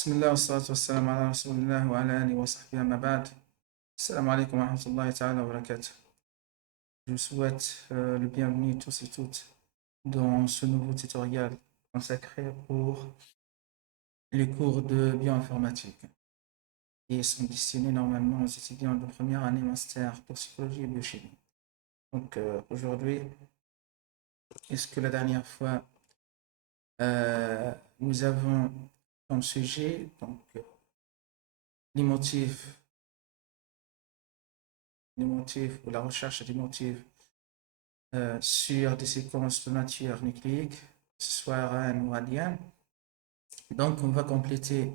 Bismillah, wassalatu wassalamu ala rasulillah wa ala alihi wa sahbihi amma ba'd. Assalamu alaikum wa rahmatullahi ta'ala wa barakatuh. Je vous souhaite le bienvenu tous et toutes dans ce nouveau tutoriel consacré pour les cours de bioinformatique qui sont destinés normalement aux étudiants de première année master pour psychologie et biochimie. Donc aujourd'hui, est-ce que la dernière fois, nous avons comme sujet les motifs ou la recherche des motifs sur des séquences de nature nucléique, que ce soit ARN ou ADN. Donc, on va compléter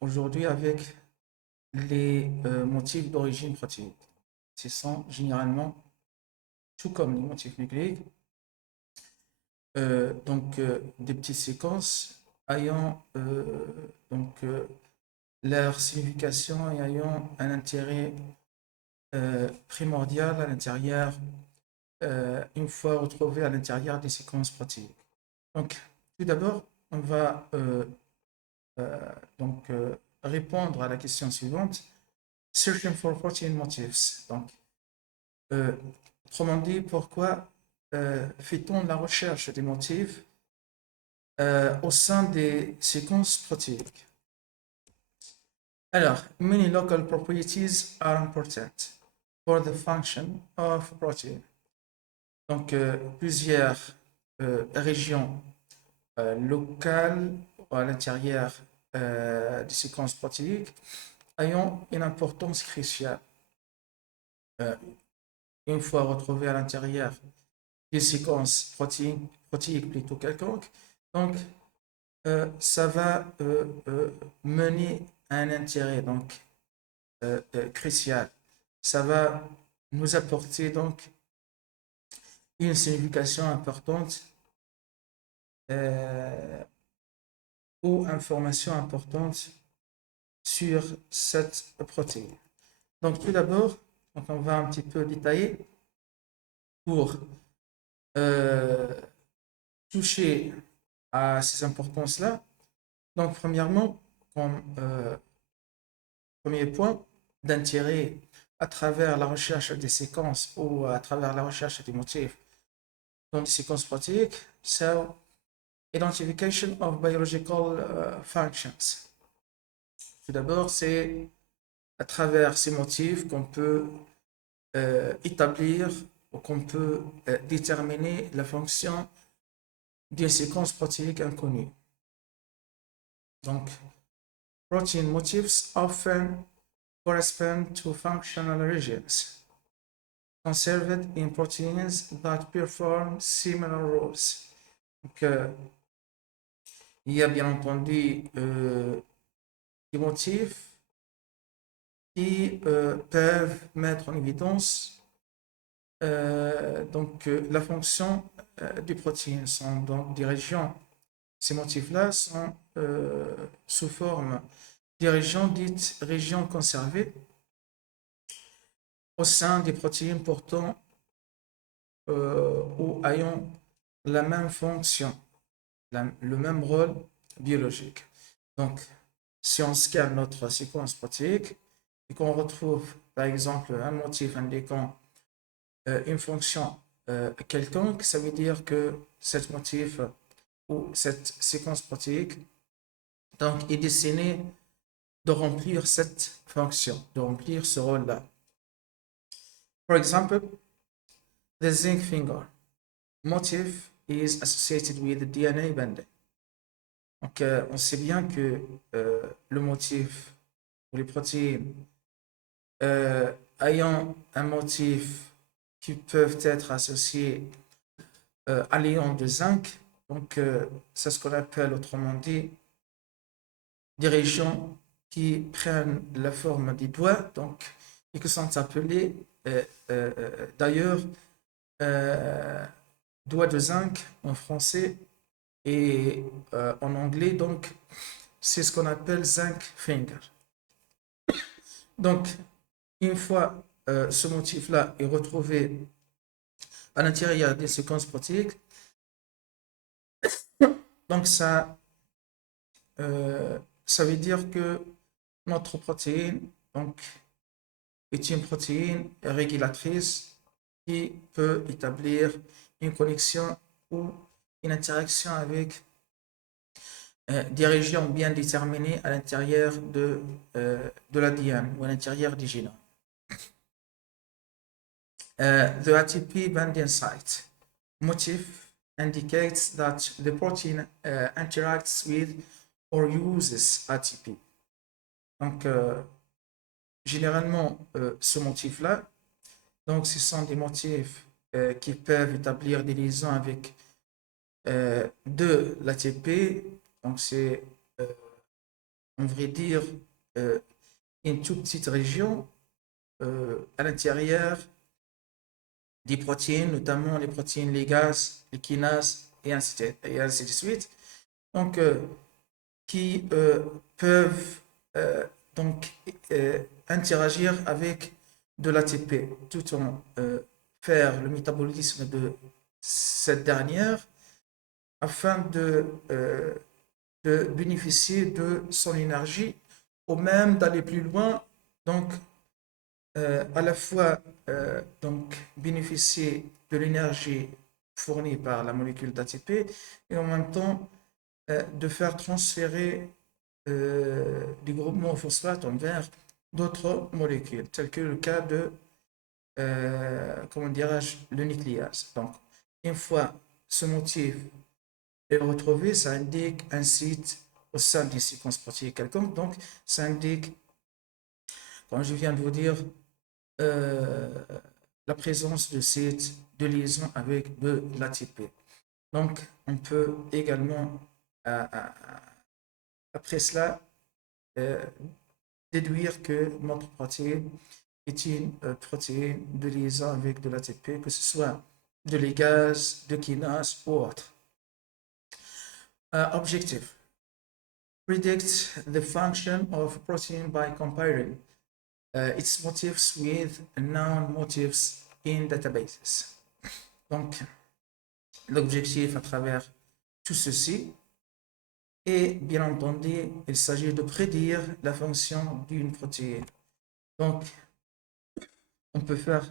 aujourd'hui avec les motifs d'origine protéique. Ce sont généralement, tout comme les motifs nucléiques, des petites séquences ayant leur signification et ayant un intérêt primordial à l'intérieur, une fois retrouvées à l'intérieur des séquences protéiques. Donc, tout d'abord, on va répondre à la question suivante. Searching for protein motifs. Donc, autrement dit, pourquoi fait-on la recherche des motifs au sein des séquences protéiques? Alors, many local properties are important for the function of protein. Donc, plusieurs régions locales à l'intérieur des séquences protéiques ayant une importance cruciale. Une fois retrouvées à l'intérieur des séquences protéiques plutôt quelconques, donc ça va mener à un intérêt donc crucial. Ça va nous apporter donc une signification importante ou information importante sur cette protéine. Donc tout d'abord, on va un petit peu détailler pour toucher à ces importances-là. Donc premièrement, comme premier point d'intérêt à travers la recherche des séquences ou à travers la recherche des motifs dans les séquences protéiques, so identification of biological functions. Tout d'abord, c'est à travers ces motifs qu'on peut établir ou qu'on peut déterminer la fonction d'une séquence protéique inconnue. Donc, protein motifs often correspond to functional regions conserved in proteins that perform similar roles. Donc, il y a bien entendu des motifs qui peuvent mettre en évidence la fonction des protéines. Sont donc des régions. Ces motifs-là sont sous forme des régions dites régions conservées au sein des protéines portant ou ayant la même fonction, le même rôle biologique. Donc, si on scanne notre séquence protéique et qu'on retrouve par exemple un motif indiquant une fonction quelconque, ça veut dire que cet motif ou cette séquence protéique donc, est destinée de remplir cette fonction, de remplir ce rôle-là. For example, the zinc finger motif is associated with the DNA binding. Donc, on sait bien que le motif ou les protéines ayant un motif qui peuvent être associés à l'ion de zinc, donc c'est ce qu'on appelle autrement dit des régions qui prennent la forme des doigts, donc, et qui sont appelées d'ailleurs doigts de zinc en français et en anglais, donc c'est ce qu'on appelle zinc finger. Donc, une fois ce motif-là est retrouvé à l'intérieur des séquences protéiques, donc ça ça veut dire que notre protéine donc, est une protéine régulatrice qui peut établir une connexion ou une interaction avec des régions bien déterminées à l'intérieur de l'ADN ou à l'intérieur du génome. The ATP binding site motif indicates that the protein interacts with or uses ATP. Donc, généralement, ce motif-là, donc ce sont des motifs qui peuvent établir des liaisons avec de l'ATP. Donc, c'est, on devrait dire, une toute petite région à l'intérieur des protéines, notamment les protéines ligases, les kinases et ainsi de suite. Donc, qui peuvent donc interagir avec de l'ATP tout en faire le métabolisme de cette dernière afin de bénéficier de son énergie ou même d'aller plus loin, donc à la fois donc bénéficier de l'énergie fournie par la molécule d'ATP et en même temps de faire transférer du groupement phosphate vers d'autres molécules, tel que le cas de, comment dirais-je, le nucléase. Donc, une fois ce motif est retrouvé, ça indique un site au sein d'une séquence protéique quelconque. Donc, ça indique, comme je viens de vous dire, la présence de sites de liaison avec de l'ATP. Donc, on peut également, après cela, déduire que notre protéine est une protéine de liaison avec de l'ATP, que ce soit de ligase, de kinase ou autre. Objective. Predict the function of protein by comparing its motifs with known motifs in databases. Donc, l'objectif à travers tout ceci est, bien entendu, il s'agit de prédire la fonction d'une protéine. Donc, on peut faire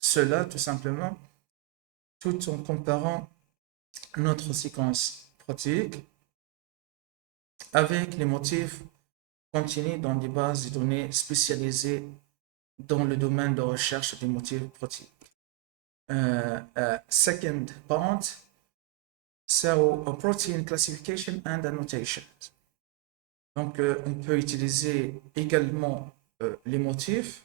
cela tout simplement tout en comparant notre séquence protéique avec les motifs contenus dans des bases de données spécialisées dans le domaine de recherche des motifs protéiques. Second part, so a protein classification and annotation. Donc, on peut utiliser également les motifs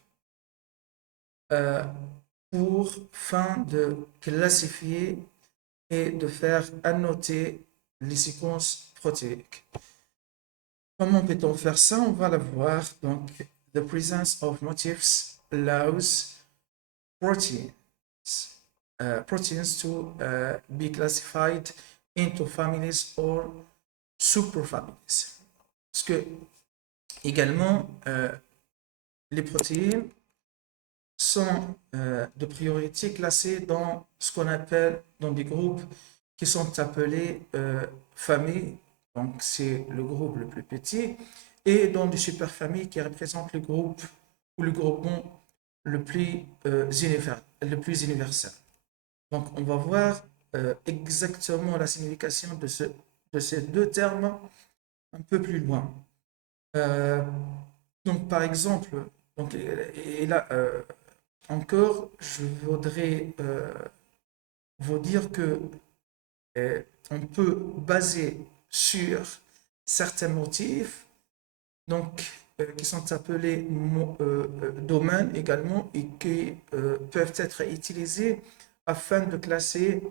pour fin de classifier et de faire annoter les séquences protéiques. Comment peut-on faire ça? On va la voir. Donc, the presence of motifs allows proteins to be classified into families or superfamilies. Parce que également, les protéines sont de priorité classées dans ce qu'on appelle dans des groupes qui sont appelés familles, donc c'est le groupe le plus petit, et dans des superfamilles qui représentent le groupe ou le groupement le plus universel. Donc on va voir exactement la signification de ces deux termes un peu plus loin. Donc par exemple, donc, et là encore, je voudrais vous dire que on peut baser sur certains motifs donc, qui sont appelés domaines également et qui peuvent être utilisés afin de classer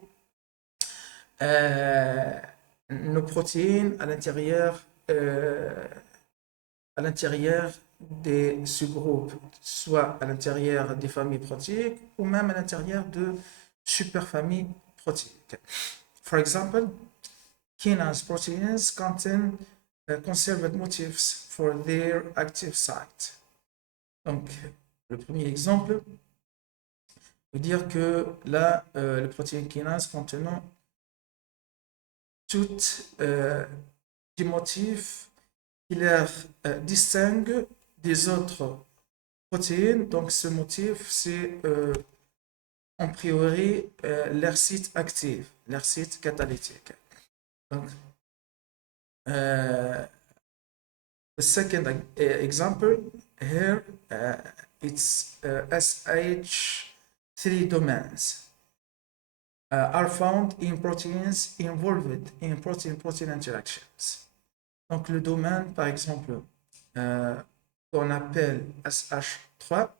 nos protéines à l'intérieur des sous-groupes, soit à l'intérieur des familles protéiques ou même à l'intérieur de superfamilles protéiques. For example, kinase proteins contain conserved motifs for their active site. Donc, le premier exemple veut dire que là, le protéine kinase contenant toutes des motifs qui les distinguent des autres protéines. Donc, ce motif, c'est en priori leur site actif, leur site catalytique. Donc, the second example here, it's SH3 domains are found in proteins involved in protein-protein interactions. Donc, le domaine, par exemple, qu'on appelle SH3,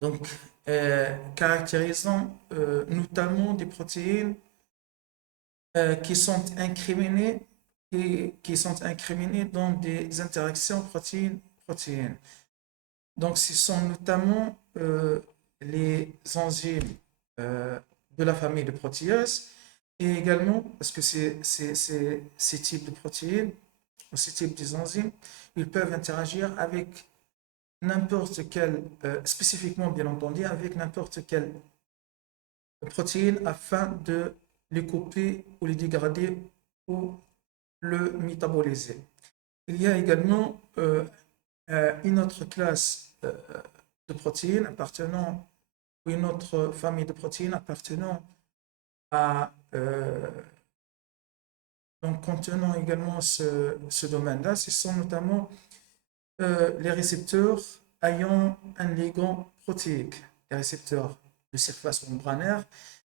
donc, caractérisant notamment des protéines qui sont incriminées dans des interactions protéines-protéines. Donc, ce sont notamment les enzymes de la famille de protéases et également, parce que ces types de protéines ou ces types d'enzymes, ils peuvent interagir avec n'importe quelle, spécifiquement bien entendu, avec n'importe quelle protéine afin de les couper ou les dégrader ou le métaboliser. Il y a également une autre classe de protéines appartenant, ou une autre famille de protéines appartenant à, donc contenant également ce domaine-là. Ce sont notamment les récepteurs ayant un ligand protéique, les récepteurs de surface membranaire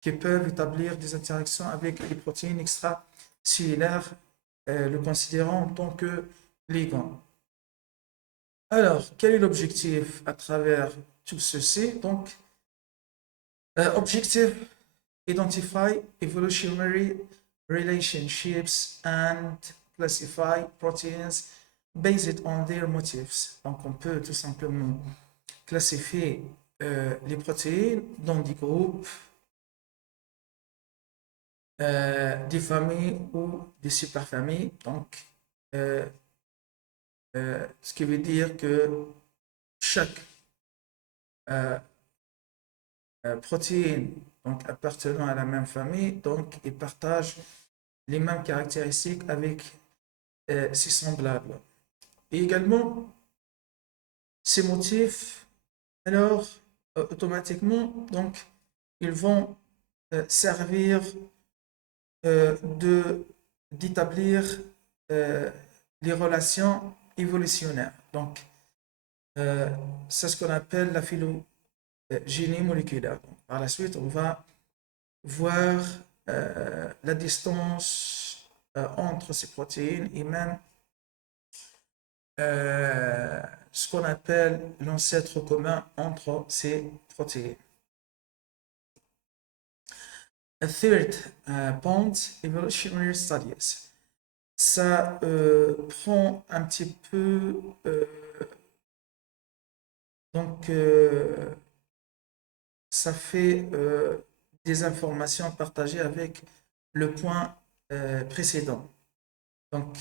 qui peuvent établir des interactions avec les protéines extracellulaires, le considérant en tant que ligand. Alors, quel est l'objectif à travers tout ceci? Donc, objective, identify evolutionary relationships and classify proteins based on their motifs. Donc, on peut tout simplement classifier les protéines dans des groupes, des familles ou des superfamilles. Donc, ce qui veut dire que chaque protéine donc, appartenant à la même famille, donc ils partagent les mêmes caractéristiques avec ses semblables. Et également, ces motifs, alors, automatiquement, donc, ils vont servir d'établir les relations évolutionnaires. Donc, c'est ce qu'on appelle la phylogénie moléculaire. Donc, par la suite, on va voir la distance entre ces protéines et même ce qu'on appelle l'ancêtre commun entre ces protéines. A third point, evolutionary studies. Ça prend un petit peu donc ça fait des informations partagées avec le point précédent. Donc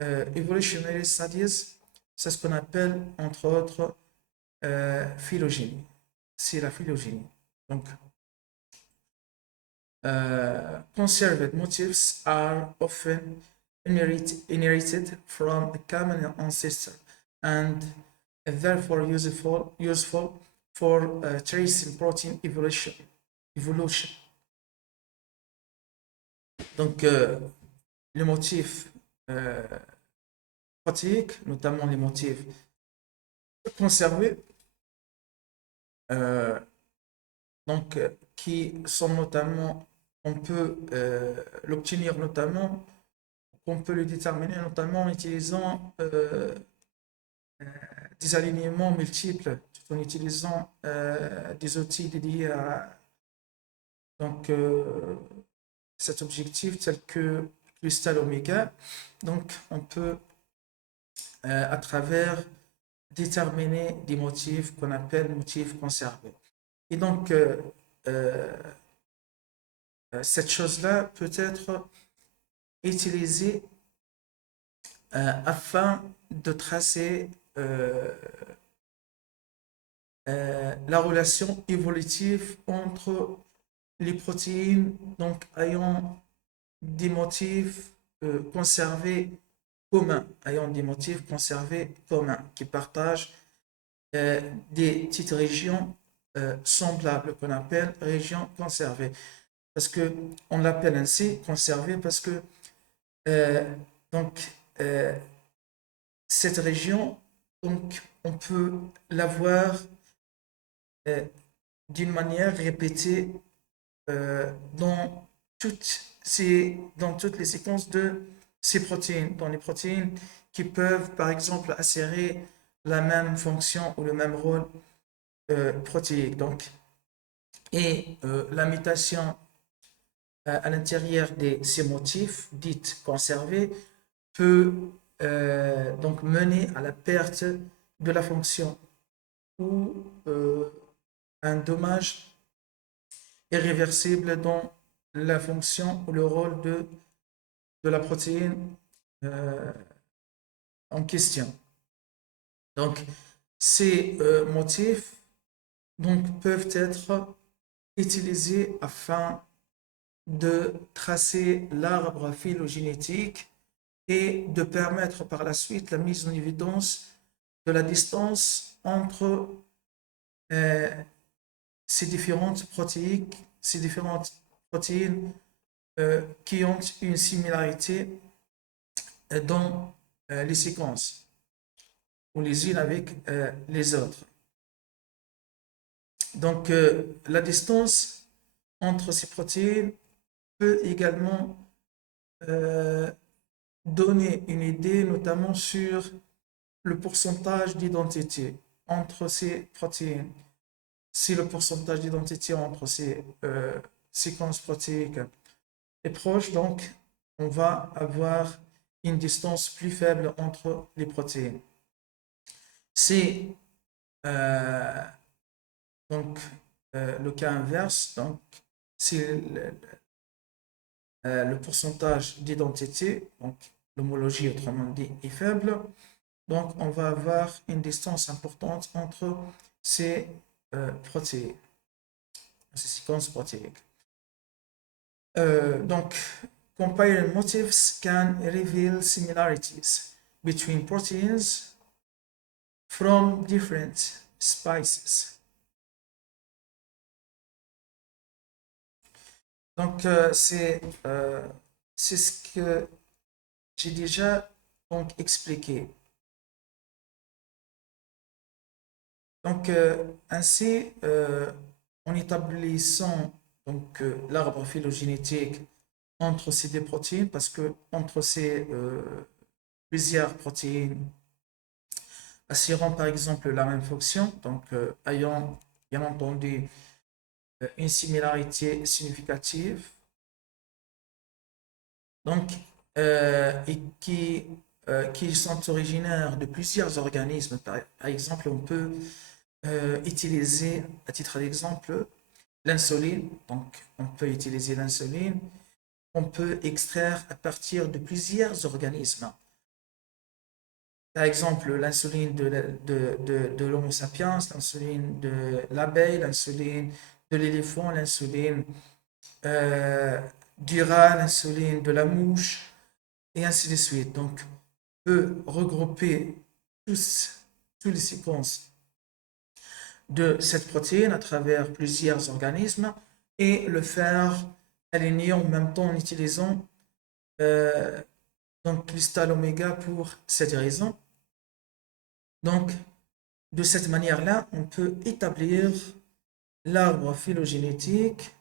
evolutionary studies, c'est ce qu'on appelle entre autres phylogénie. C'est la phylogénie. Donc conserved motifs are often inherited from a common ancestor and therefore useful for tracing protein evolution. Donc, les motifs protéiques, notamment les motifs conservés, donc, qui sont notamment, on peut l'obtenir notamment, on peut le déterminer notamment en utilisant des alignements multiples, tout en utilisant des outils dédiés à donc, cet objectif tel que cristal oméga. Donc, on peut à travers déterminer des motifs qu'on appelle motifs conservés. Et donc, cette chose-là peut être utilisée afin de tracer la relation évolutive entre les protéines donc ayant des motifs conservés communs, ayant des motifs conservés communs, qui partagent des petites régions semblables qu'on appelle régions conservées. Parce que on l'appelle ainsi conservée parce que euh, donc cette région, donc on peut l'avoir euh, d'une manière répétée dans dans toutes les séquences de ces protéines, dans les protéines qui peuvent, par exemple, assurer la même fonction ou le même rôle protéique. Donc, et la mutation à l'intérieur de ces motifs, dites conservés, peut donc mener à la perte de la fonction ou un dommage irréversible dans la fonction ou le rôle de la protéine euh, en question. Donc, ces motifs donc, peuvent être utilisés afin de tracer l'arbre phylogénétique et de permettre par la suite la mise en évidence de la distance entre euh, ces différentes protéines qui ont une similarité dans les séquences ou les unes avec les autres. Donc, la distance entre ces protéines peut également donner une idée, notamment sur le pourcentage d'identité entre ces protéines. Si le pourcentage d'identité entre ces séquences protéiques est proche, donc on va avoir une distance plus faible entre les protéines. C'est euh, donc le cas inverse, donc si le pourcentage d'identité, donc l'homologie autrement dit, est faible, donc on va avoir une distance importante entre ces protéines, ces séquences protéiques. Donc, comparing motifs can reveal similarities between proteins from different species. Donc, c'est ce que j'ai déjà donc expliqué. Donc, ainsi, en établissant donc l'arbre phylogénétique entre ces deux protéines, parce que entre ces plusieurs protéines assurant par exemple la même fonction, donc ayant bien entendu une similarité significative, donc et qui sont originaires de plusieurs organismes. Par exemple, on peut utiliser, à titre d'exemple, l'insuline. Donc, on peut utiliser l'insuline. On peut extraire à partir de plusieurs organismes. Par exemple, l'insuline de l'Homo sapiens, l'insuline de l'abeille, l'insuline de l'éléphant, l'insuline du rat, l'insuline de la mouche, et ainsi de suite. Donc, on peut regrouper toutes les séquences de cette protéine à travers plusieurs organismes et le faire aligner en même temps en utilisant donc cristal oméga pour cette raison. Donc, de cette manière-là, on peut établir l'arbre phylogénétique,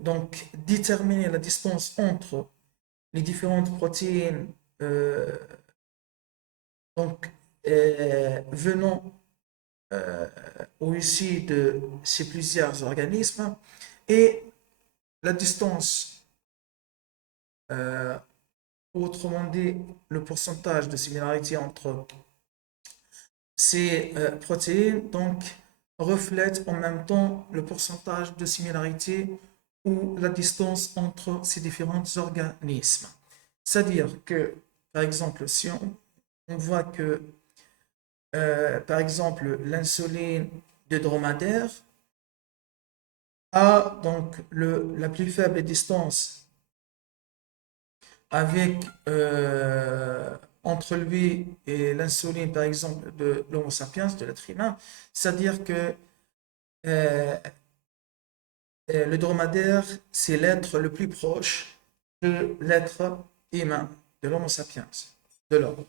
donc déterminer la distance entre les différentes protéines donc, venant ou issues de ces plusieurs organismes et la distance, autrement dit, le pourcentage de similarité entre ces protéines donc reflètent en même temps le pourcentage de similarité ou la distance entre ces différents organismes. C'est-à-dire que, par exemple, si on voit que, par exemple, l'insuline de dromadaire a donc la plus faible distance avec entre lui et l'insuline, par exemple, de l'Homo sapiens, de l'être humain, c'est-à-dire que euh, le dromadaire, c'est l'être le plus proche de l'être humain, de l'Homo sapiens, de l'homme.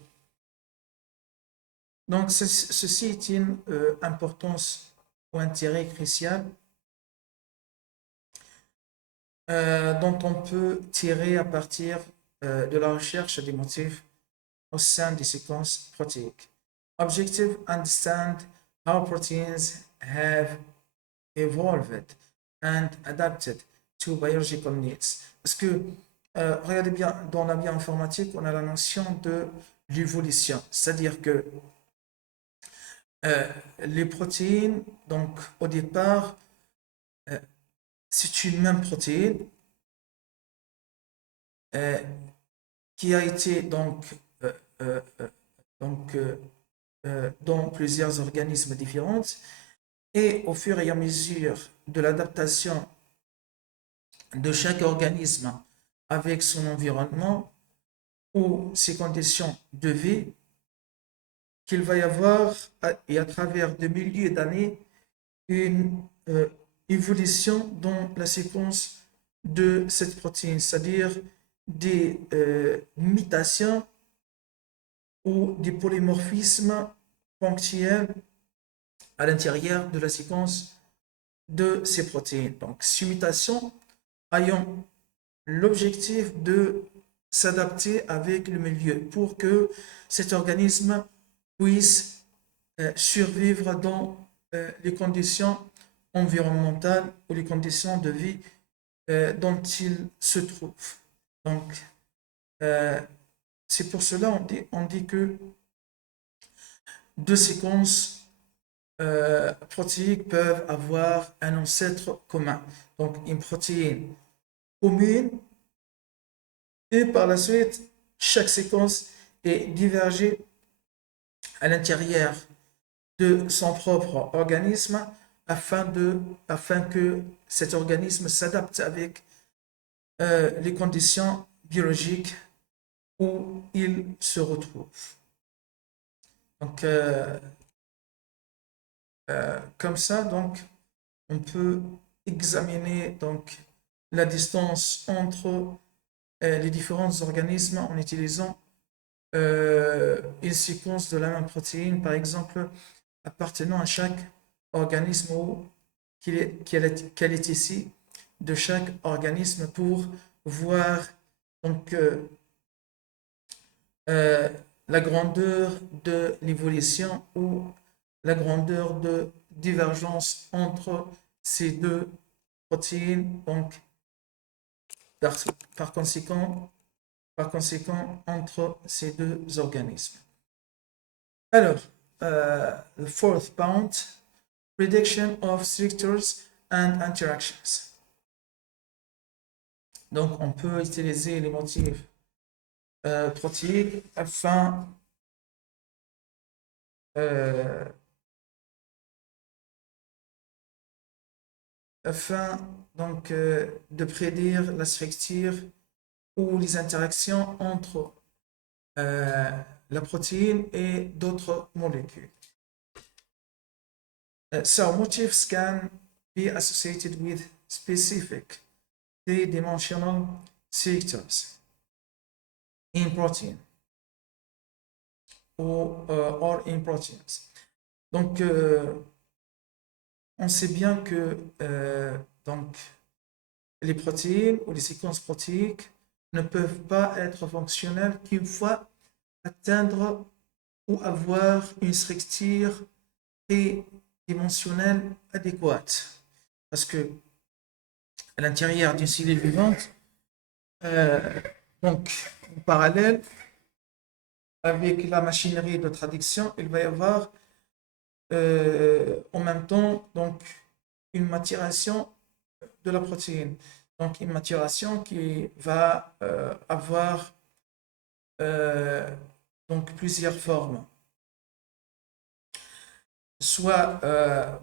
Donc, ceci est une importance ou intérêt crucial dont on peut tirer à partir de la recherche des motifs au sein des séquences protéiques. Objective: understand how proteins have evolved and adapted to biological needs. Parce que, regardez bien, dans la bioinformatique, on a la notion de l'évolution, c'est-à-dire que les protéines, donc au départ, c'est une même protéine euh, qui a été euh, euh, euh, donc dans plusieurs organismes différents, et au fur et à mesure de l'adaptation de chaque organisme avec son environnement ou ses conditions de vie, qu'il va y avoir, et à travers des milliers d'années, une évolution dans la séquence de cette protéine, c'est-à-dire des mutations ou des polymorphismes ponctuels à l'intérieur de la séquence de ces protéines. Donc, ces mutations ayant l'objectif de s'adapter avec le milieu pour que cet organisme puisse survivre dans les conditions environnementales ou les conditions de vie dont il se trouve. Donc, c'est pour cela on dit que deux séquences protéiques peuvent avoir un ancêtre commun. Donc, une protéine commune, et par la suite, chaque séquence est divergée à l'intérieur de son propre organisme afin que cet organisme s'adapte avec les conditions biologiques où il se retrouve. Donc, comme ça, donc, on peut examiner donc, la distance entre les différents organismes en utilisant une séquence de la même protéine, par exemple, appartenant à chaque organisme ou qu'elle est ici de chaque organisme pour voir donc la grandeur de l'évolution ou la grandeur de divergence entre ces deux protéines, donc par, par conséquent, entre ces deux organismes. Alors, the fourth point, prediction of structures and interactions. Donc, on peut utiliser les motifs protéiques afin donc, de prédire la structure ou les interactions entre la protéine et d'autres molécules. So motifs can be associated with specific three-dimensional structures in protein or in proteins. Donc, on sait bien que donc, les protéines ou les séquences protéiques ne peuvent pas être fonctionnelles qu'une fois atteindre ou avoir une structure tridimensionnelle adéquate. Parce que à l'intérieur d'une cellule vivante, donc en parallèle avec la machinerie de traduction, il va y avoir en même temps donc une maturation de la protéine. Donc une maturation qui va avoir donc plusieurs formes. Soit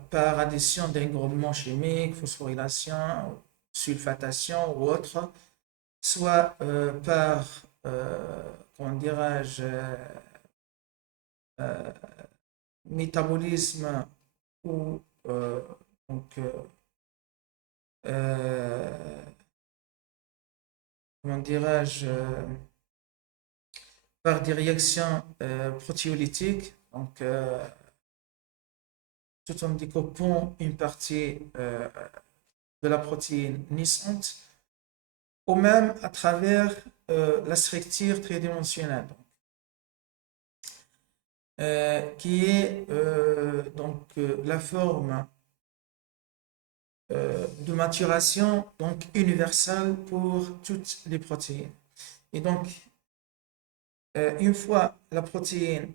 par addition d'engrobements chimiques, phosphorylation, sulfatation ou autre, soit par comment dirais-je, métabolisme ou donc, comment dirais-je, par des réactions protéolytiques, donc tout en découpant une partie de la protéine naissante, ou même à travers la structure tridimensionnelle, qui est la forme de maturation donc universelle pour toutes les protéines. Et donc, une fois la protéine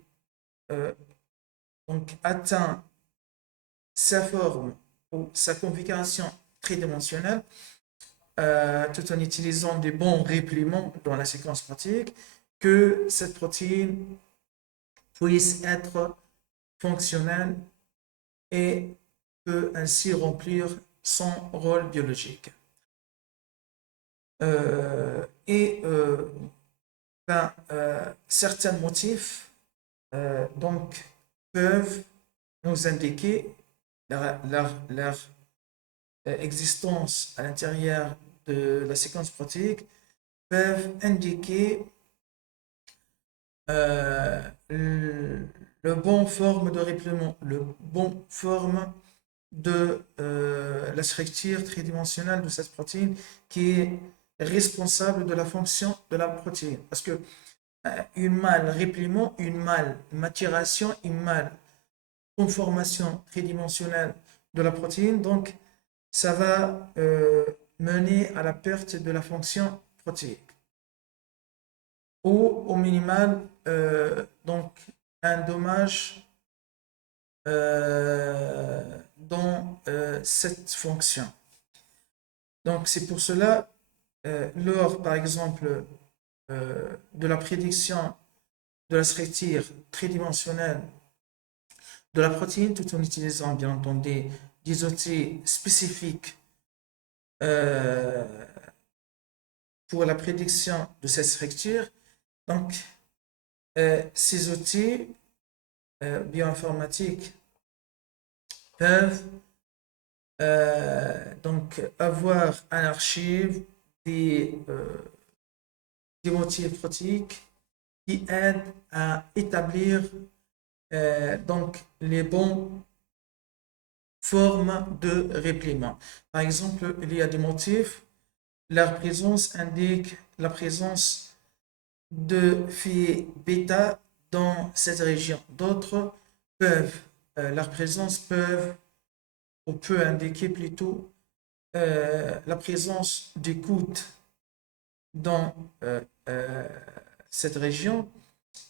donc atteint sa forme ou sa configuration tridimensionnelle, tout en utilisant des bons repliements dans la séquence protéique, que cette protéine puisse être fonctionnelle et peut ainsi remplir son rôle biologique. Certains motifs donc peuvent nous indiquer leur existence à l'intérieur de la séquence protéique, peuvent indiquer le bon forme de repliement, le bon forme de la structure tridimensionnelle de cette protéine qui est responsable de la fonction de la protéine. Parce que une mal repliement, une mal maturation, une mal conformation tridimensionnelle de la protéine, donc ça va mener à la perte de la fonction protéique. Ou au minimal, donc un dommage dans cette fonction. Donc c'est pour cela, lors par exemple de la prédiction de la structure tridimensionnelle de la protéine, tout en utilisant bien entendu des outils spécifiques pour la prédiction de cette structure. Donc, ces outils bioinformatiques peuvent donc avoir un archive des motifs protéiques qui aident à établir donc les bonnes formes de repliement. Par exemple, il y a des motifs, leur présence indique la présence de phi bêta dans cette région. D'autres peuvent, leur présence peut indiquer plutôt la présence d'écoute dans cette région,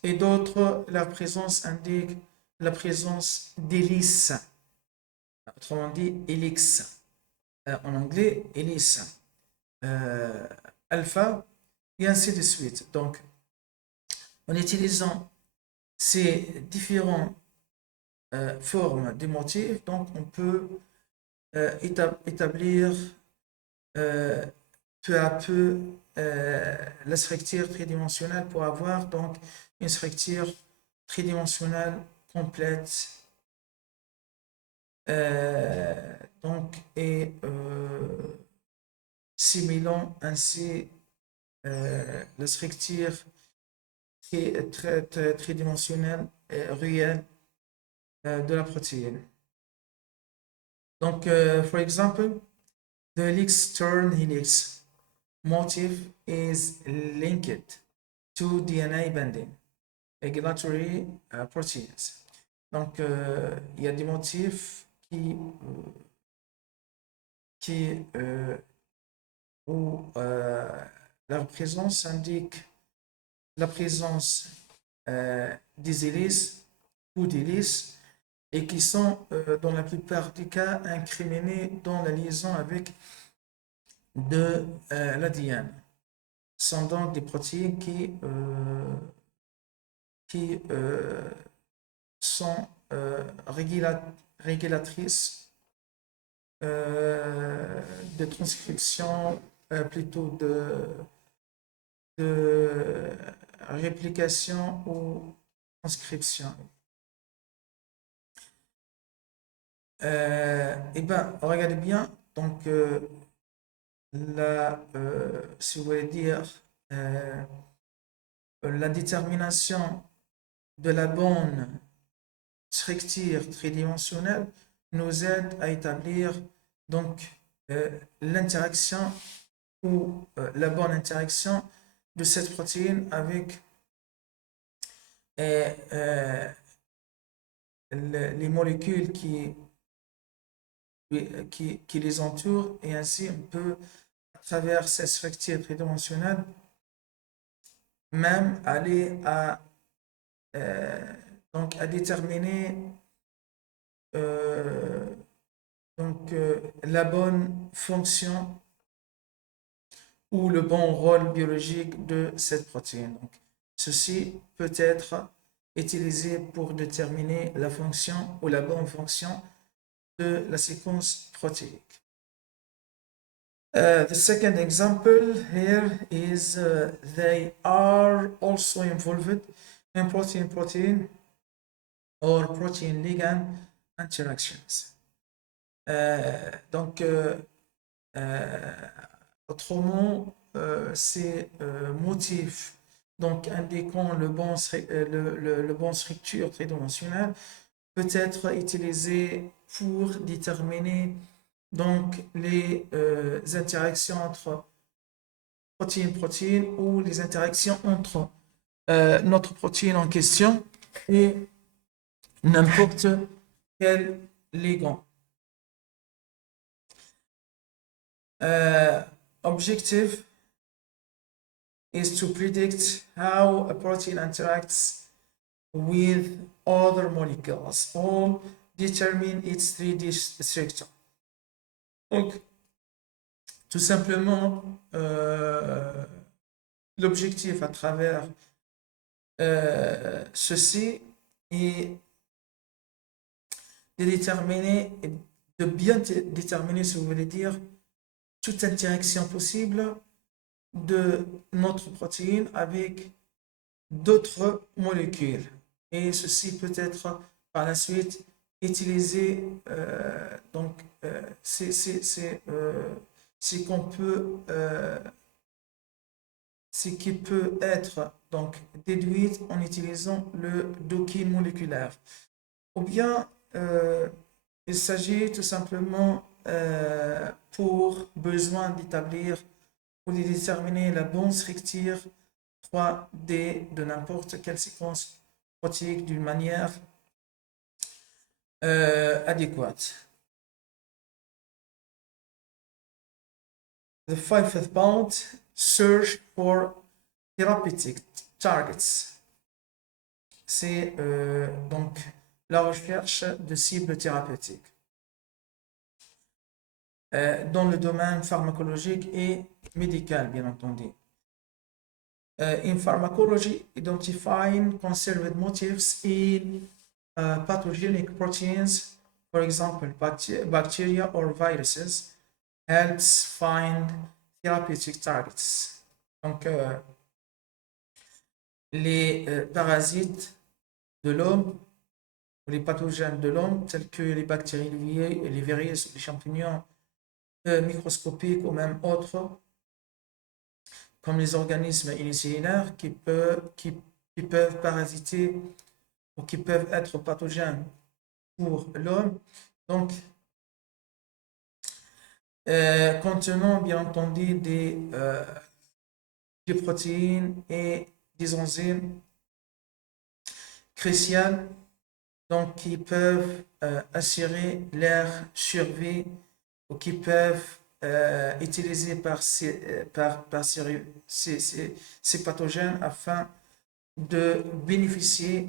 et d'autres, leur présence indique la présence d'hélice, autrement dit hélice, en anglais hélice, alpha, et ainsi de suite. Donc, en utilisant ces différentes formes de motifs, donc on peut établir peu à peu la structure tridimensionnelle pour avoir donc une structure tridimensionnelle complète donc et simulant ainsi la structure tridimensionnelle réelle de la protéine. Donc, for example, the helix turn helix motif is linked to DNA binding regulatory proteins. Donc, il y a des motifs où leur présence indique la présence des hélices ou d'hélices et qui sont dans la plupart des cas incriminés dans la liaison avec de l'ADN. Ce sont donc des protéines qui sont régulatrices de transcription, plutôt de réplication ou transcription. Eh bien, regardez bien, donc si vous voulez dire la détermination de la bonne structure tridimensionnelle nous aide à établir donc l'interaction ou la bonne interaction de cette protéine avec les molécules qui les entourent, et ainsi on peut, à travers cette structure tridimensionnelle, même aller donc à déterminer la bonne fonction ou le bon rôle biologique de cette protéine. Donc, ceci peut être utilisé pour déterminer la fonction ou la bonne fonction de la séquence protéique. The second example here is they are also involved in protein-protein or protein-ligand interactions. Donc, autrement, ces motifs donc indiquant le bon structure tridimensionnelle peut être utilisé pour déterminer donc les interactions entre protéine-protéine ou les interactions entre notre protéine en question et n'importe quel ligand. Objective is to predict how a protein interacts with other molecules or determine its 3D structure. Donc, tout simplement, l'objectif à travers ceci est de déterminer, de bien déterminer, si vous voulez dire, toute interaction possible de notre protéine avec d'autres molécules. Et ceci peut être par la suite utilisé, donc c'est qu'on peut, ce qui peut être donc déduit en utilisant le docking moléculaire. Ou bien il s'agit tout simplement pour besoin d'établir ou de déterminer la bonne structure 3D de n'importe quelle séquence protéique d'une manière adéquate. The fifth point, search for therapeutic targets. C'est donc la recherche de cibles thérapeutiques dans le domaine pharmacologique et médical, bien entendu. In pharmacology, identifying conserved motifs in pathogenic proteins, for example, bacteria or viruses, helps find therapeutic targets. Donc, les parasites de l'homme, ou les pathogènes de l'homme, tels que les bactéries, les virus, les champignons microscopiques ou même autres, comme les organismes unicellulaires qui peuvent parasiter ou qui peuvent être pathogènes pour l'homme. Donc, contenant bien entendu des protéines et des enzymes cruciales, donc qui peuvent assurer leur survie ou qui peuvent utilisés par ces pathogènes afin de bénéficier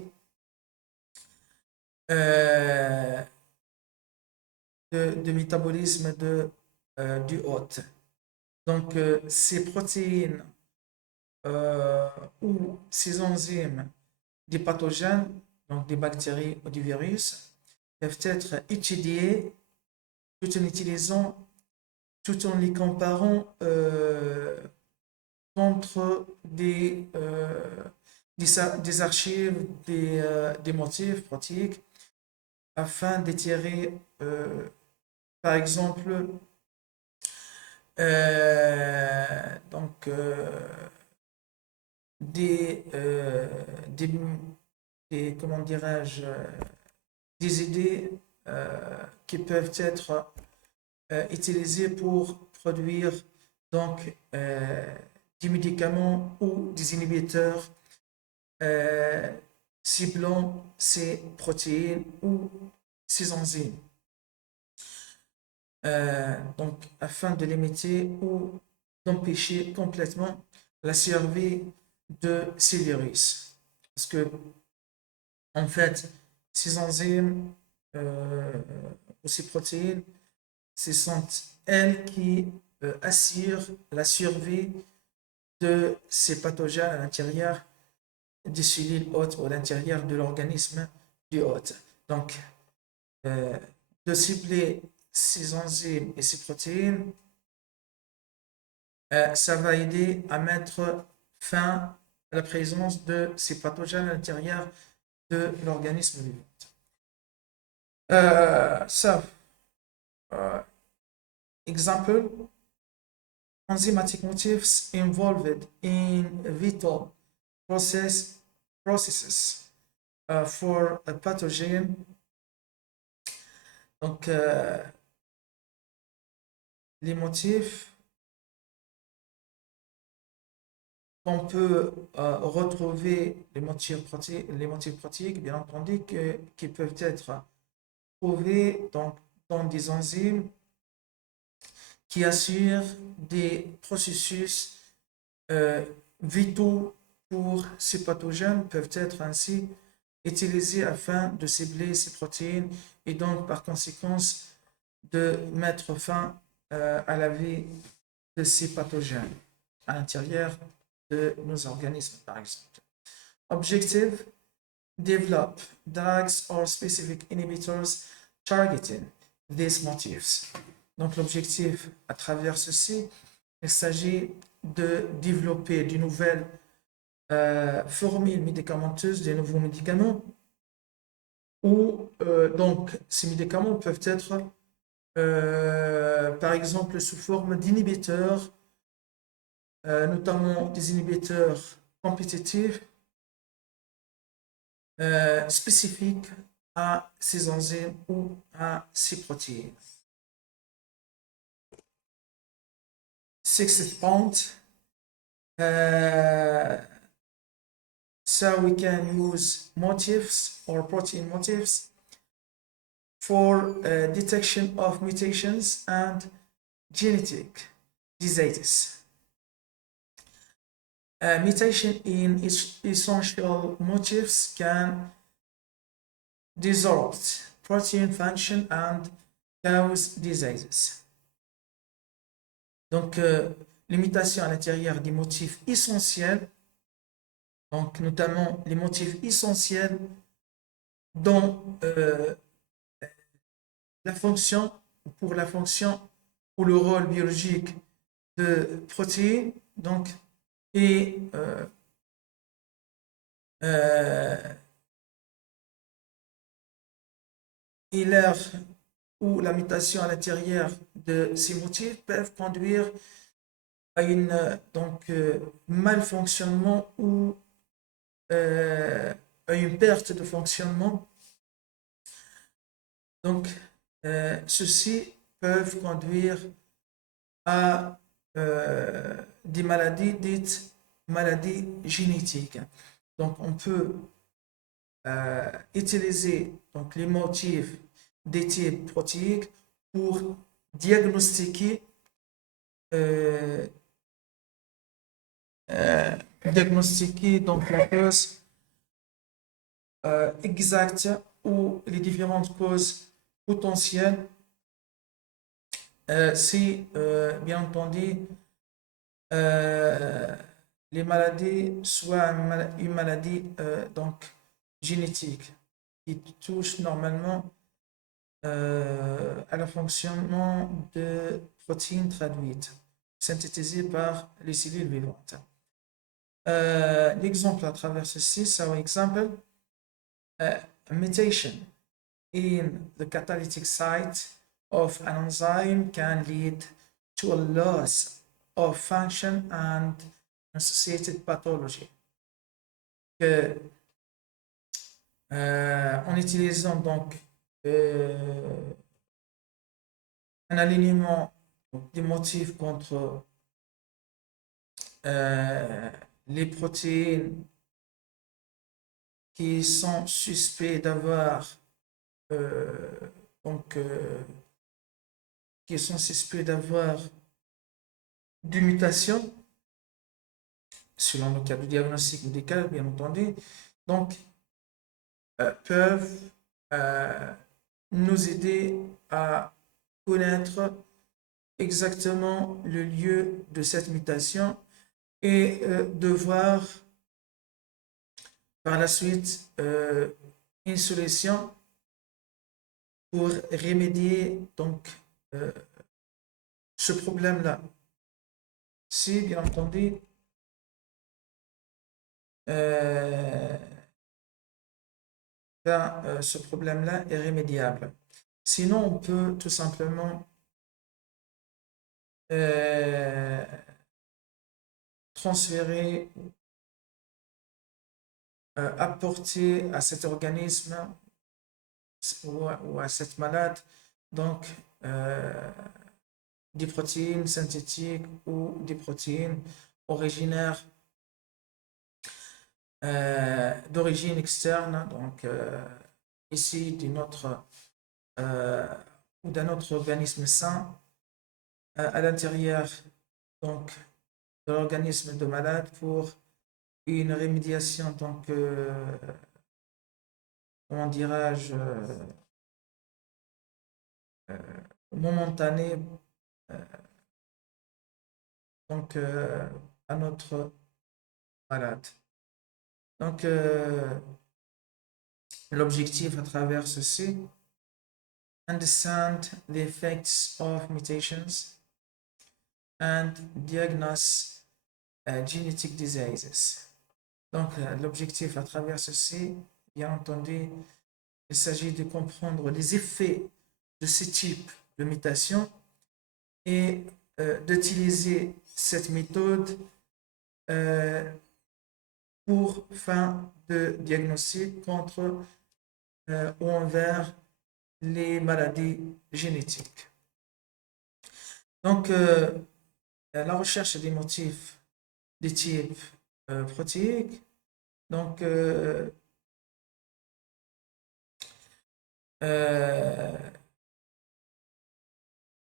de métabolisme du hôte. Donc, ces protéines ou ces enzymes des pathogènes, donc des bactéries ou des virus, peuvent être étudiées tout en les comparant contre des des archives des motifs protéiques afin d'étirer, par exemple, donc, des, euh, des, comment dirais-je, des idées qui peuvent être utilisées pour produire donc des médicaments ou des inhibiteurs euh, ciblant ces protéines ou ces enzymes. Donc, afin de limiter ou d'empêcher complètement la survie de ces virus. Parce que, en fait, ces enzymes ou ces protéines, ce sont elles qui assurent la survie de ces pathogènes à l'intérieur des cellules hôtes ou à l'intérieur de l'organisme du hôte. Donc, euh, de cibler ces enzymes et ces protéines, ça va aider à mettre fin à la présence de ces pathogènes à l'intérieur de l'organisme vivant. So, example, enzymatic motifs involved in vital processes for a pathogen. Donc, les motifs qu'on peut retrouver les motifs protéiques, bien entendu, qui peuvent être trouvés dans des enzymes qui assurent des processus euh, vitaux pour ces pathogènes, peuvent être ainsi utilisés afin de cibler ces protéines et donc par conséquent de mettre fin à la vie de ces pathogènes à l'intérieur de nos organismes, par exemple. Objective, develop drugs or specific inhibitors targeting these motifs. Donc l'objectif à travers ceci, il s'agit de développer de nouvelles formules médicamenteuses, de nouveaux médicaments, ou donc ces médicaments peuvent être par exemple sous forme d'inhibiteurs, notamment des inhibiteurs compétitifs spécifiques à ces enzymes ou à ces protéines. Sixth point, so we can use motifs or protein motifs for detection of mutations and genetic diseases. Mutation in essential motifs can disrupt protein function and cause diseases. Donc, les mutations à l'intérieur des motifs essentiels, donc notamment les motifs essentiels dont la fonction, pour la fonction ou le rôle biologique de protéines, donc, et l'heure ou la mutation à l'intérieur de ces motifs peuvent conduire à une malfonctionnement ou à une perte de fonctionnement. Donc, ceux-ci peuvent conduire à des maladies dites maladies génétiques. Donc, on peut utiliser donc, les motifs des types protéiques pour diagnostiquer donc la cause exacte ou les différentes causes potentielles si bien entendu les maladies soient une maladie donc génétique qui touche normalement à le fonctionnement de protéines traduites synthétisées par les cellules vivantes. L'exemple à travers ceci, so example, a mutation in the catalytic site of an enzyme can lead to a loss of function and associated pathology. En utilisant donc un alignement des motifs contre les protéines qui sont suspects d'avoir donc qui sont suspects d'avoir des mutations selon le cas du diagnostic médical, bien entendu, donc peuvent nous aider à connaître exactement le lieu de cette mutation et de voir par la suite une solution pour remédier donc ce problème-là. Si, bien entendu, ce problème-là est remédiable. Sinon, on peut tout simplement transférer, apporter à cet organisme ou à cette malade donc des protéines synthétiques ou des protéines originaires d'origine externe, donc ici ou d'un autre organisme sain à l'intérieur donc de l'organisme de malade pour une rémédiation donc comment dirais-je momentanée donc à notre malade. Donc l'objectif à travers ceci, understand the effects of mutations and diagnose genetic diseases. Donc l'objectif à travers ceci, bien entendu, il s'agit de comprendre les effets de ce type de mutation et d'utiliser cette méthode pour fin de diagnostic contre ou envers les maladies génétiques. Donc, la recherche des motifs de type protéique, donc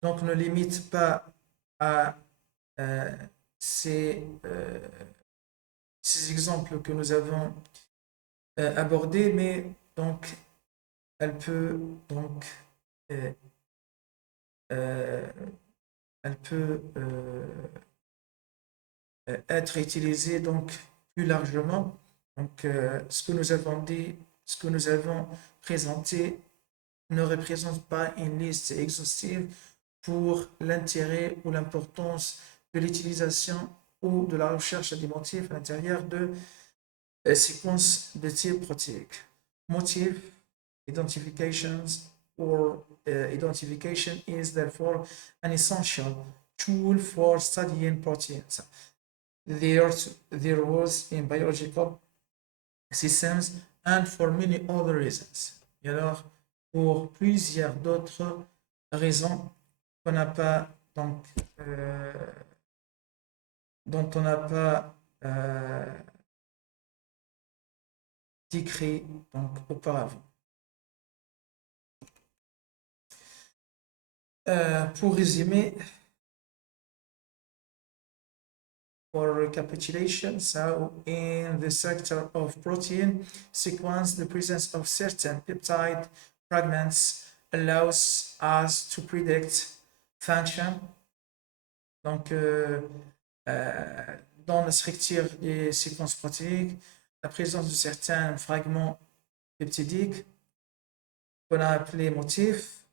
donc ne limite pas à ces exemples que nous avons abordés, mais donc elle peut donc elle peut être utilisée donc plus largement. Donc ce que nous avons dit, ce que nous avons présenté ne représente pas une liste exhaustive pour l'intérêt ou l'importance de l'utilisation ou de la recherche des motifs à l'intérieur de séquences de type protéique. Motif identifications or identification is therefore an essential tool for studying proteins, their roles in biological systems and for many other reasons. Et alors, pour plusieurs d'autres raisons qu'on n'a pas donc dont on n'a pas décrit donc auparavant. Pour résumer, for recapitulation, so in the sector of protein sequence, the presence of certain peptide fragments allows us to predict function. Donc, dans la structure des séquences protéiques, la présence de certains fragments peptidiques qu'on a appelés motifs,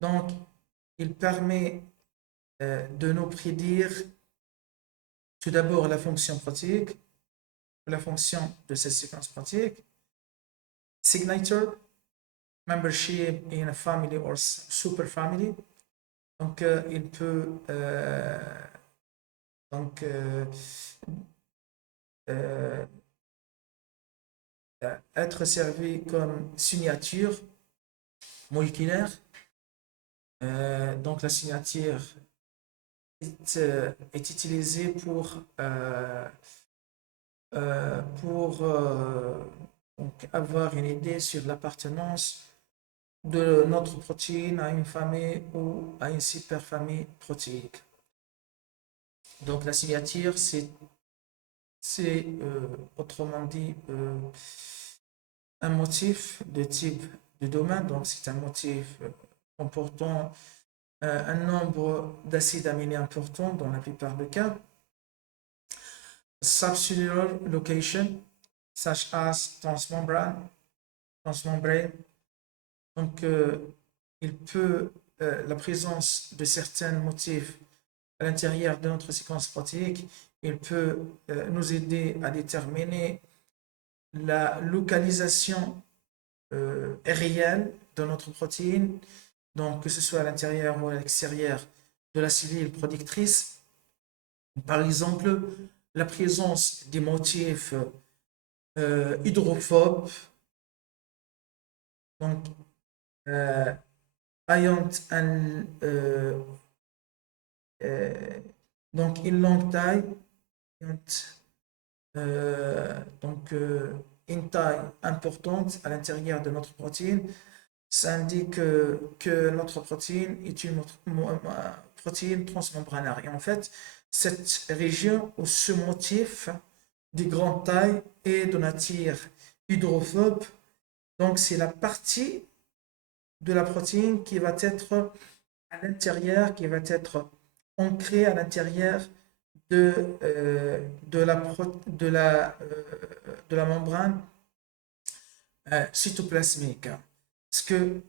donc il permet de nous prédire tout d'abord la fonction protéique la fonction de cette séquence pratique. Signature, membership in a family or super family. Donc, il peut donc, être servi comme signature moléculaire. Donc, la signature est utilisée pour donc avoir une idée sur l'appartenance de notre protéine à une famille ou à une superfamille protéique. Donc la signature, c'est autrement dit un motif de type de domaine. Donc c'est un motif comportant un nombre d'acides aminés important dans la plupart des cas. Subcellular location, such as transmembrane. Donc, la présence de certains motifs à l'intérieur de notre séquence protéique, il peut nous aider à déterminer la localisation réelle de notre protéine, donc que ce soit à l'intérieur ou à l'extérieur de la cellule productrice. Par exemple, la présence des motifs hydrophobes, donc ayant donc une longue taille, donc une taille importante à l'intérieur de notre protéine, ça indique que notre protéine est une protéine transmembranaire. Et en fait, cette région ou ce motif de grande taille est de nature hydrophobe. Donc, c'est la partie de la protéine qui va être à l'intérieur, qui va être ancrée à l'intérieur de la membrane cytoplasmique. Parce que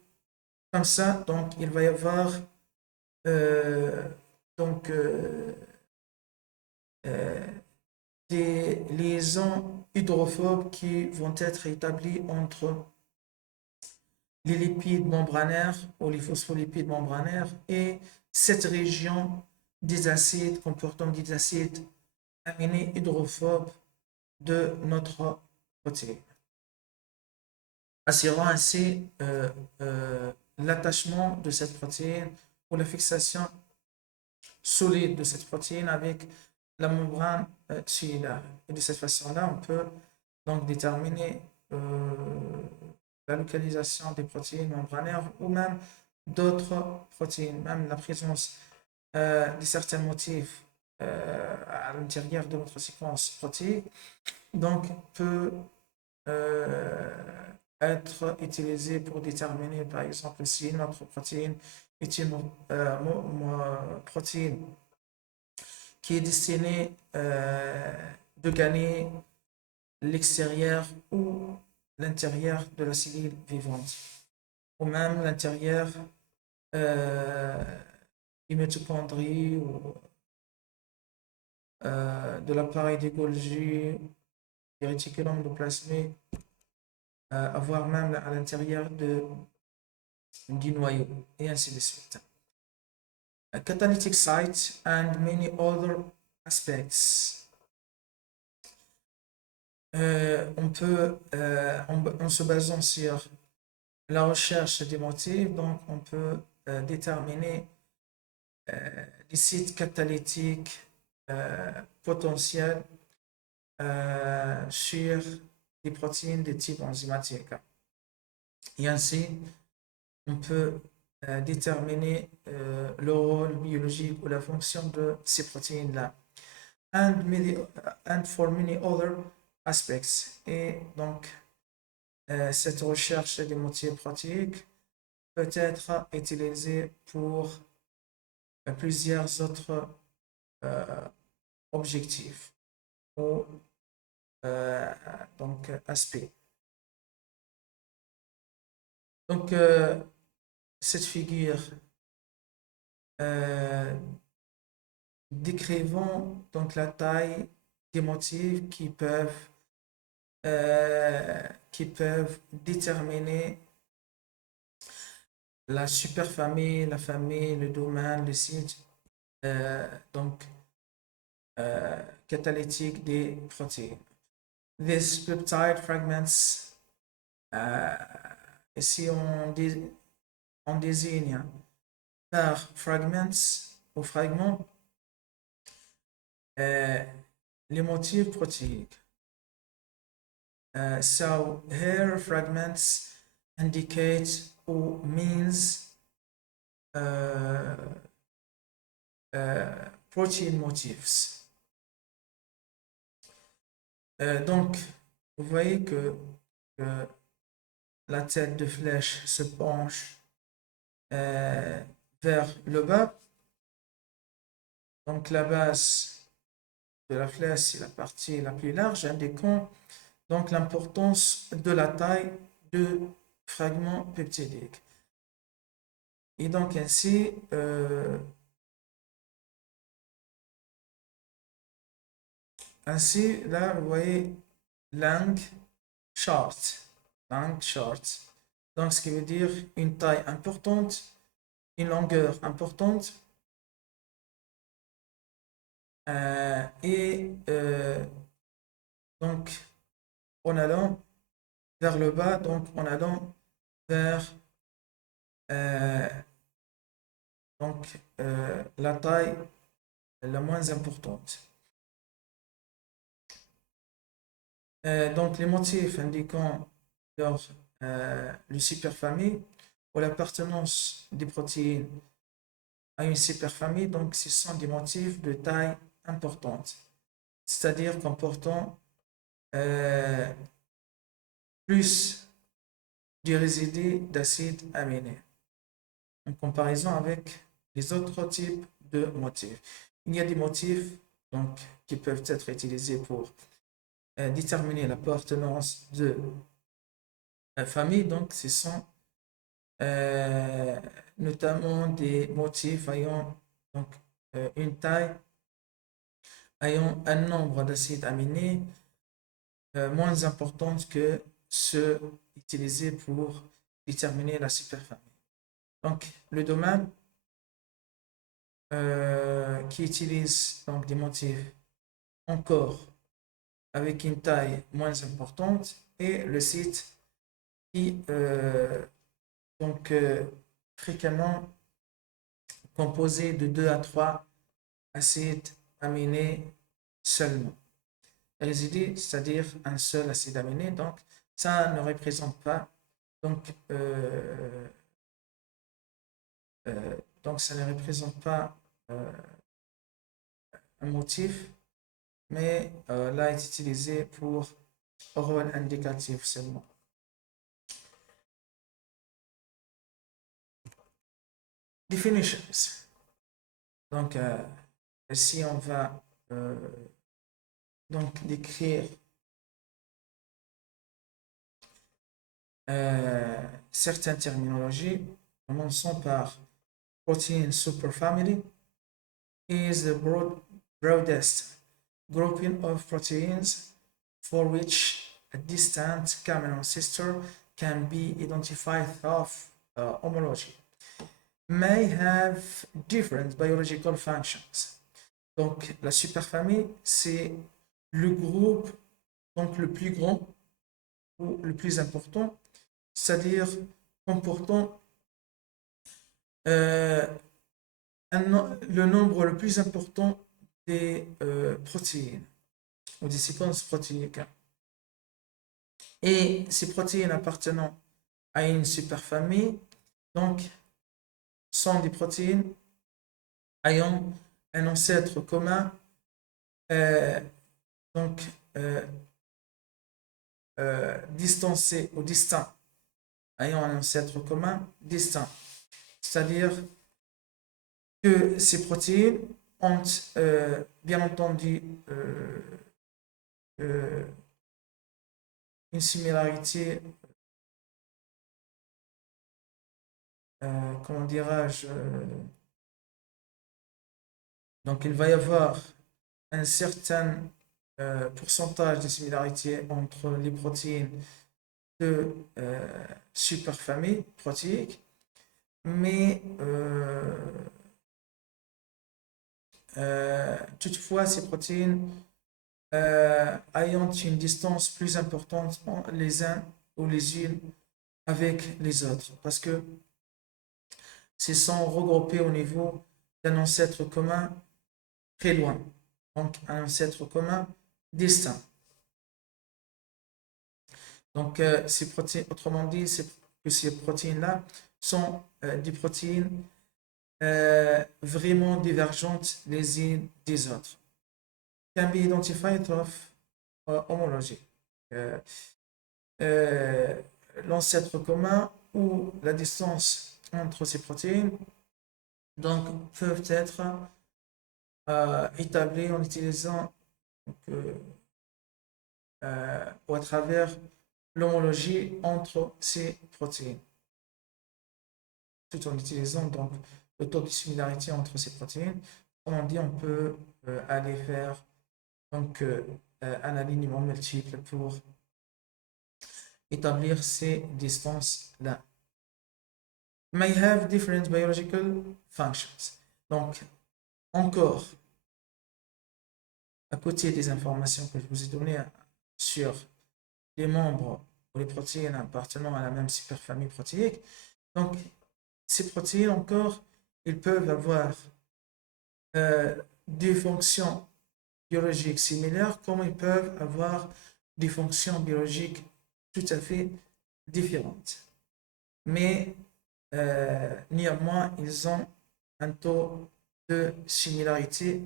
comme ça, donc, il va y avoir donc, des liaisons hydrophobes qui vont être établies entre les lipides membranaires ou les phospholipides membranaires et cette région des acides comportant des acides aminés hydrophobes de notre protéine, assurant ainsi l'attachement de cette protéine ou la fixation solide de cette protéine avec la membrane cellulaire. Et de cette façon-là, on peut donc déterminer la localisation des protéines membranaires ou même d'autres protéines, même la présence de certains motifs à l'intérieur de notre séquence protéique, donc peut être utilisé pour déterminer par exemple si notre protéine est une protéine qui est destinée de gagner l'extérieur ou l'intérieur de la cellule vivante, ou même l'intérieur des mitochondries ou de l'appareil de Golgi, des réticulums endoplasmiques, voire même à l'intérieur du noyau, et ainsi de suite. A catalytic site and many other aspects. En se basant sur la recherche des motifs, donc on peut déterminer des sites catalytiques potentiels sur des protéines de type enzymatique. Et ainsi, on peut déterminer le rôle biologique ou la fonction de ces protéines-là. And for many other aspects. Et donc, cette recherche des motifs protéiques peut être utilisée pour plusieurs autres objectifs ou donc aspects. Donc, cette figure décrivant donc la taille des motifs qui peuvent qui peuvent déterminer la superfamille, la famille, le domaine, le site, donc catalytique des protéines. These peptide fragments, ici on désigne par fragments ou fragments les motifs protéiques. So here fragments indicate or means protein motifs. Donc, vous voyez que la tête de flèche se penche vers le bas. Donc, la base de la flèche, c'est la partie la plus large, indiquant donc l'importance de la taille de fragments peptidiques. Et donc, ainsi, là, vous voyez Lang chart. Donc, ce qui veut dire une taille importante, une longueur importante, et donc en allant vers le bas, donc en allant vers la taille la moins importante. Donc les motifs indiquant leur le superfamille ou l'appartenance des protéines à une superfamille, donc ce sont des motifs de taille importante, c'est-à-dire comportant plus du résidu d'acides aminés en comparaison avec les autres types de motifs. Il y a des motifs donc, qui peuvent être utilisés pour déterminer l'appartenance de la famille. Donc, ce sont notamment des motifs ayant donc, une taille, ayant un nombre d'acides aminés moins important que ceux utilisés pour déterminer la superfamille. Donc, le domaine qui utilise donc, des motifs encore avec une taille moins importante et le site qui donc fréquemment composé de 2 à 3 acides aminés seulement. Résidu, c'est-à-dire un seul acide aminé, donc ça ne représente pas donc ça ne représente pas un motif, mais là est utilisé pour rôle indicatif seulement. Definitions. Donc ici on va donc décrire certaines terminologies, commençons par protein superfamily is the broadest grouping of proteins for which a distant common ancestor can be identified of homology may have different biological functions. Donc la superfamille, c'est le groupe donc le plus grand ou le plus important, c'est-à-dire comportant le nombre le plus important des protéines ou des séquences protéiques. Et ces protéines appartenant à une superfamille, donc, sont des protéines ayant un ancêtre commun, donc distancé ou distinct, ayant un ancêtre commun distinct. C'est-à-dire que ces protéines ont bien entendu une similarité, comment dirais-je, donc il va y avoir un certain pourcentage de similarité entre les protéines de superfamille protéique, mais toutefois ces protéines ayant une distance plus importante les uns ou les unes avec les autres, parce que se sont regroupés au niveau d'un ancêtre commun très loin, donc un ancêtre commun distinct. Donc, ces protéines, autrement dit, ces protéines-là sont des protéines vraiment divergentes les unes des autres. Can be identified of homology. L'ancêtre commun ou la distance entre ces protéines donc, peuvent être établis en utilisant ou à travers l'homologie entre ces protéines, tout en utilisant donc le taux de similarité entre ces protéines. On dit on peut aller faire donc un alignement multiple pour établir ces distances-là. May have different biological functions. Donc, encore, à côté des informations que je vous ai données sur les membres ou les protéines appartenant à la même superfamille protéique, donc ces protéines encore, ils peuvent avoir des fonctions biologiques similaires comme ils peuvent avoir des fonctions biologiques tout à fait différentes. Mais néanmoins, ils ont un taux de similarité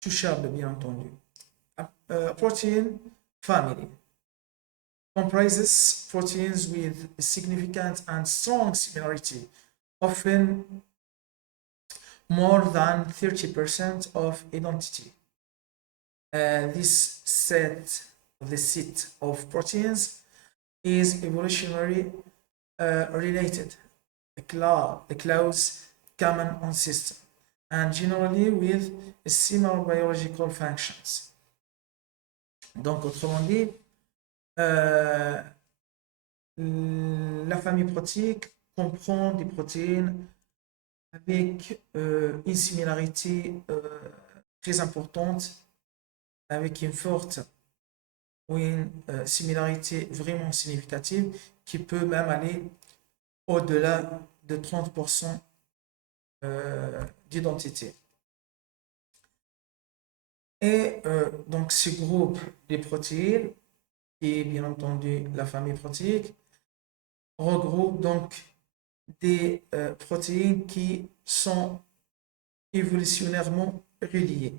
touchable, bien entendu. Protein family comprises proteins with significant and strong similarity, often more than 30% of identity. This set of proteins is evolutionary related, a close common ancestor, and generally with similar biological functions. Donc, autrement dit, la famille protéique comprend des protéines avec une similarité très importante, avec une forte ou une similarité vraiment significative qui peut même aller au-delà de 30% d'identité. Et donc ce groupe des protéines, qui est bien entendu la famille protéique, regroupe donc des protéines qui sont évolutionnairement reliées,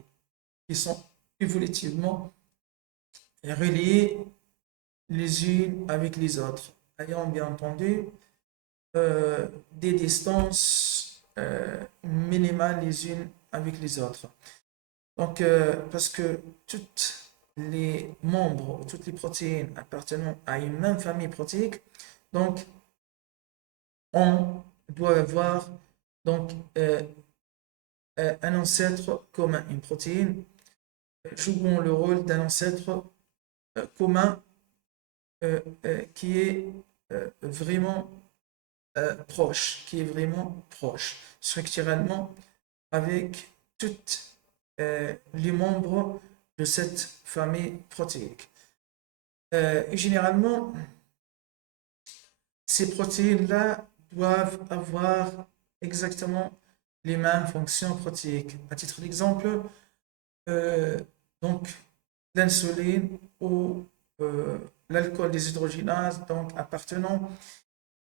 qui sont évolutivement reliées les unes avec les autres, ayant bien entendu des distances minimales les unes avec les autres. Donc, parce que toutes les membres, toutes les protéines appartenant à une même famille protéique, donc, on doit avoir donc, un ancêtre commun, une protéine jouant le rôle d'un ancêtre commun qui est vraiment proche, structurellement avec toutes les membres de cette famille protéique. Généralement, ces protéines-là doivent avoir exactement les mêmes fonctions protéiques. À titre d'exemple, donc l'insuline ou l'alcool déshydrogénase, donc appartenant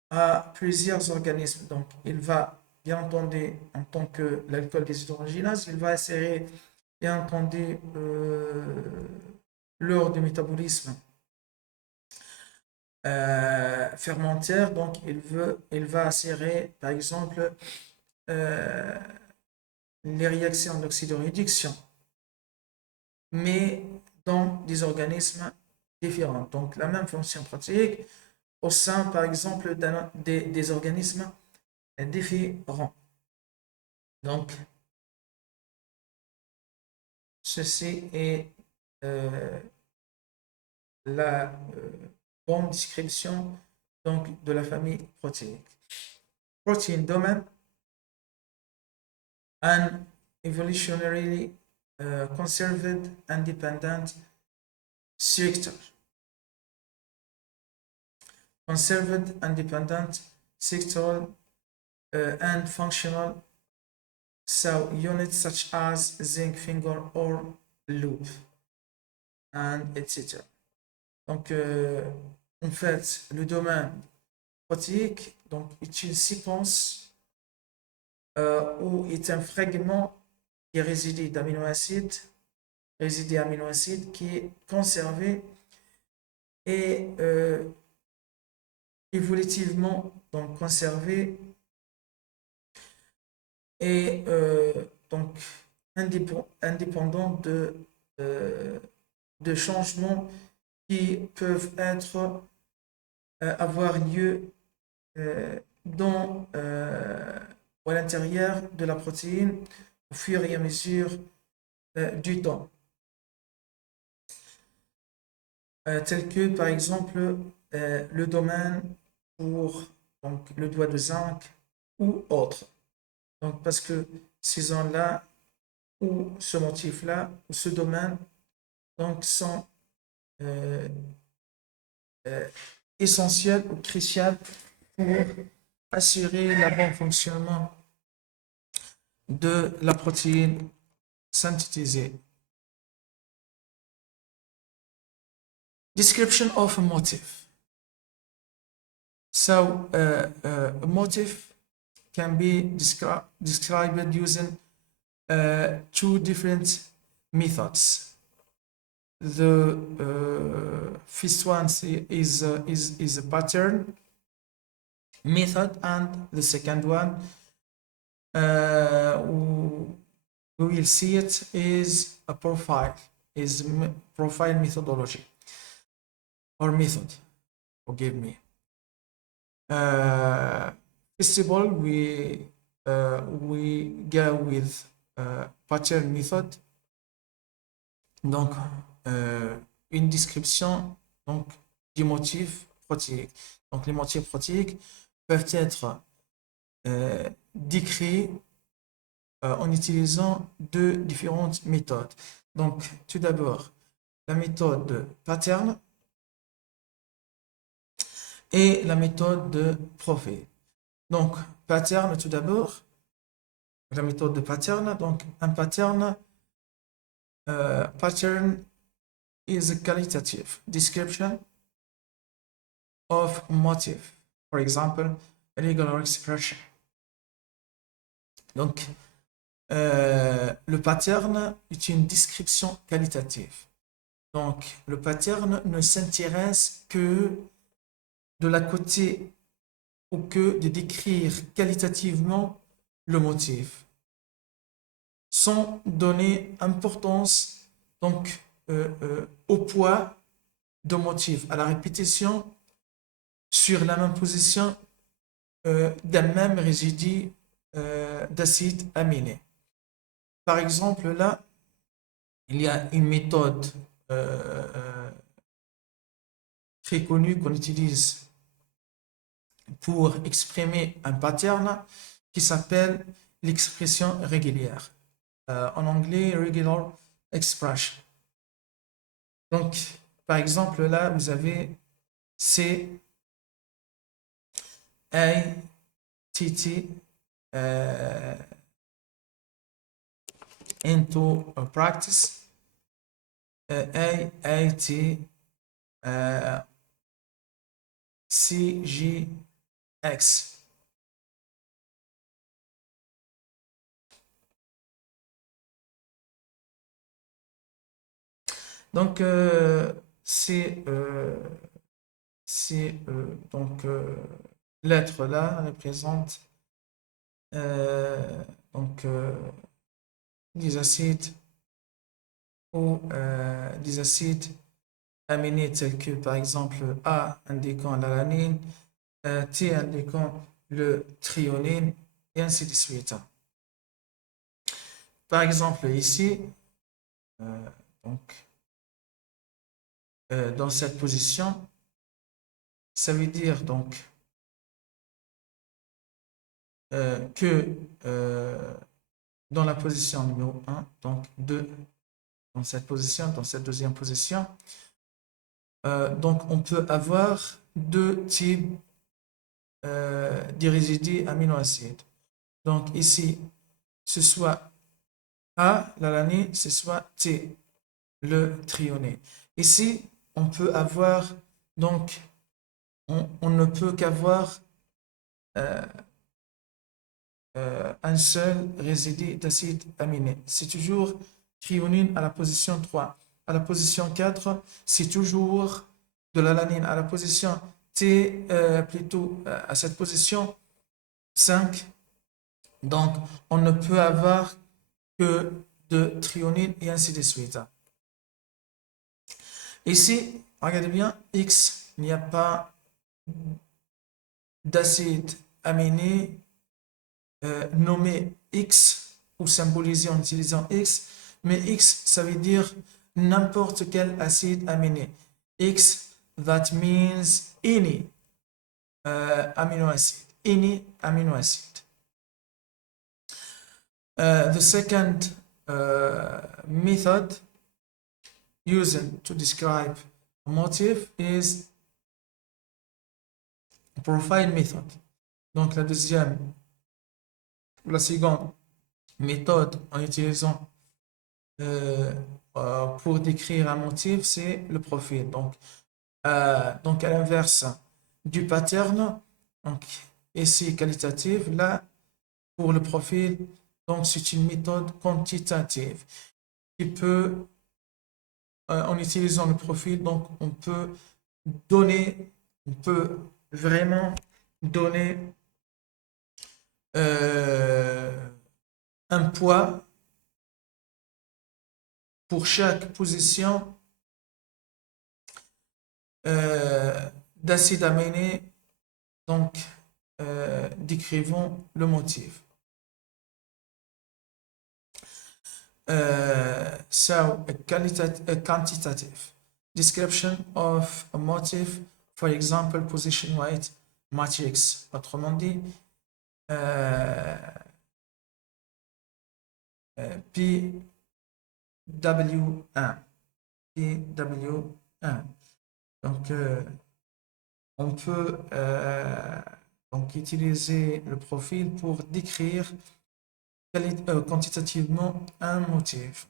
à plusieurs organismes. Donc, il va, bien entendu, en tant que l'alcool déshydrogénase, il va insérer, bien entendu, lors du métabolisme fermentaire. Donc, il va insérer, par exemple, les réactions d'oxydoréduction, mais dans des organismes différents. Donc, la même fonction protéique au sein, par exemple, des organismes différents. Donc, ceci est la bonne description donc, de la famille protéique. Protein domain, an evolutionarily conserved independent structure. Conserved independent sectoral and functional cell units such as zinc finger or loop, and etc. Donc, en fait, le domaine protéique donc, est une séquence où est un fragment qui est résidé d'aminoacides, qui est conservé et évolutivement donc conservé et donc indépendant de changements qui peuvent avoir lieu dans ou à l'intérieur de la protéine au fur et à mesure du temps. Tel que par exemple le domaine pour donc, le doigt de zinc ou autre. Donc parce que ces zones-là ou ce motif-là ou ce domaine donc, sont essentiels ou cruciaux pour assurer le bon fonctionnement de la protéine synthétisée. Description of a motif. So, a motif can be described using two different methods. The first one is a pattern method, and the second one we will see it is a profile methodology or method. Forgive me. First of all, we go with pattern method. Donc, une description donc, du motif protéique. Donc, les motifs protéiques peuvent être décrits en utilisant deux différentes méthodes. Donc, tout d'abord, la méthode de pattern et la méthode de profil. Donc, pattern tout d'abord, la méthode de pattern. Donc, un pattern, pattern is a qualitative description of motif. For example, regular expression. Donc, le pattern est une description qualitative. Donc, le pattern ne s'intéresse que de la côté ou que de décrire qualitativement le motif, sans donner importance donc au poids de motif, à la répétition sur la même position d'un même résidu d'acide aminé. Par exemple, là, il y a une méthode très connue qu'on utilise pour exprimer un pattern qui s'appelle l'expression régulière. En anglais, regular expression. Donc, par exemple, là, vous avez C, A, T, T, into practice, A, T, C, G, X. Donc, ces donc lettres là représentent donc des acides ou des acides aminés tels que par exemple A indiquant l'alanine, T indiquant le thréonine et ainsi de suite. par exemple, ici, donc, dans cette position, ça veut dire donc que dans la position numéro 1, donc 2, dans cette position, dans cette deuxième position, donc on peut avoir deux types de résidus aminoacides. Donc ici, ce soit A, l'alanine, ce soit T, le threonine. Ici, on peut avoir, donc, on ne peut qu'avoir un seul résidu d'acide aminé. C'est toujours threonine à la position 3. À la position 4, c'est toujours de l'alanine. À la position T, plutôt à cette position 5, donc on ne peut avoir que de threonine et ainsi de suite. Ici, regardez bien, X, il n'y a pas d'acide aminé nommé X ou symbolisé en utilisant X, mais X, ça veut dire n'importe quel acide aminé. X, that means any amino acid. Any amino acid. The second method used to describe a motif is profile method. Donc la deuxième, la seconde méthode en utilisant pour décrire un motif, c'est le profil. Donc à l'inverse du pattern, donc ici qualitative, là pour le profil, donc c'est une méthode quantitative qui peut, en utilisant le profil, donc on peut vraiment donner un poids pour chaque position d'acide aminé, donc décrivons le motif. So a quantitative description of a motif, for example, position weight matrix. Autrement dit, PW1. PW1. Donc, on peut donc utiliser le profil pour décrire quantitativement un motif.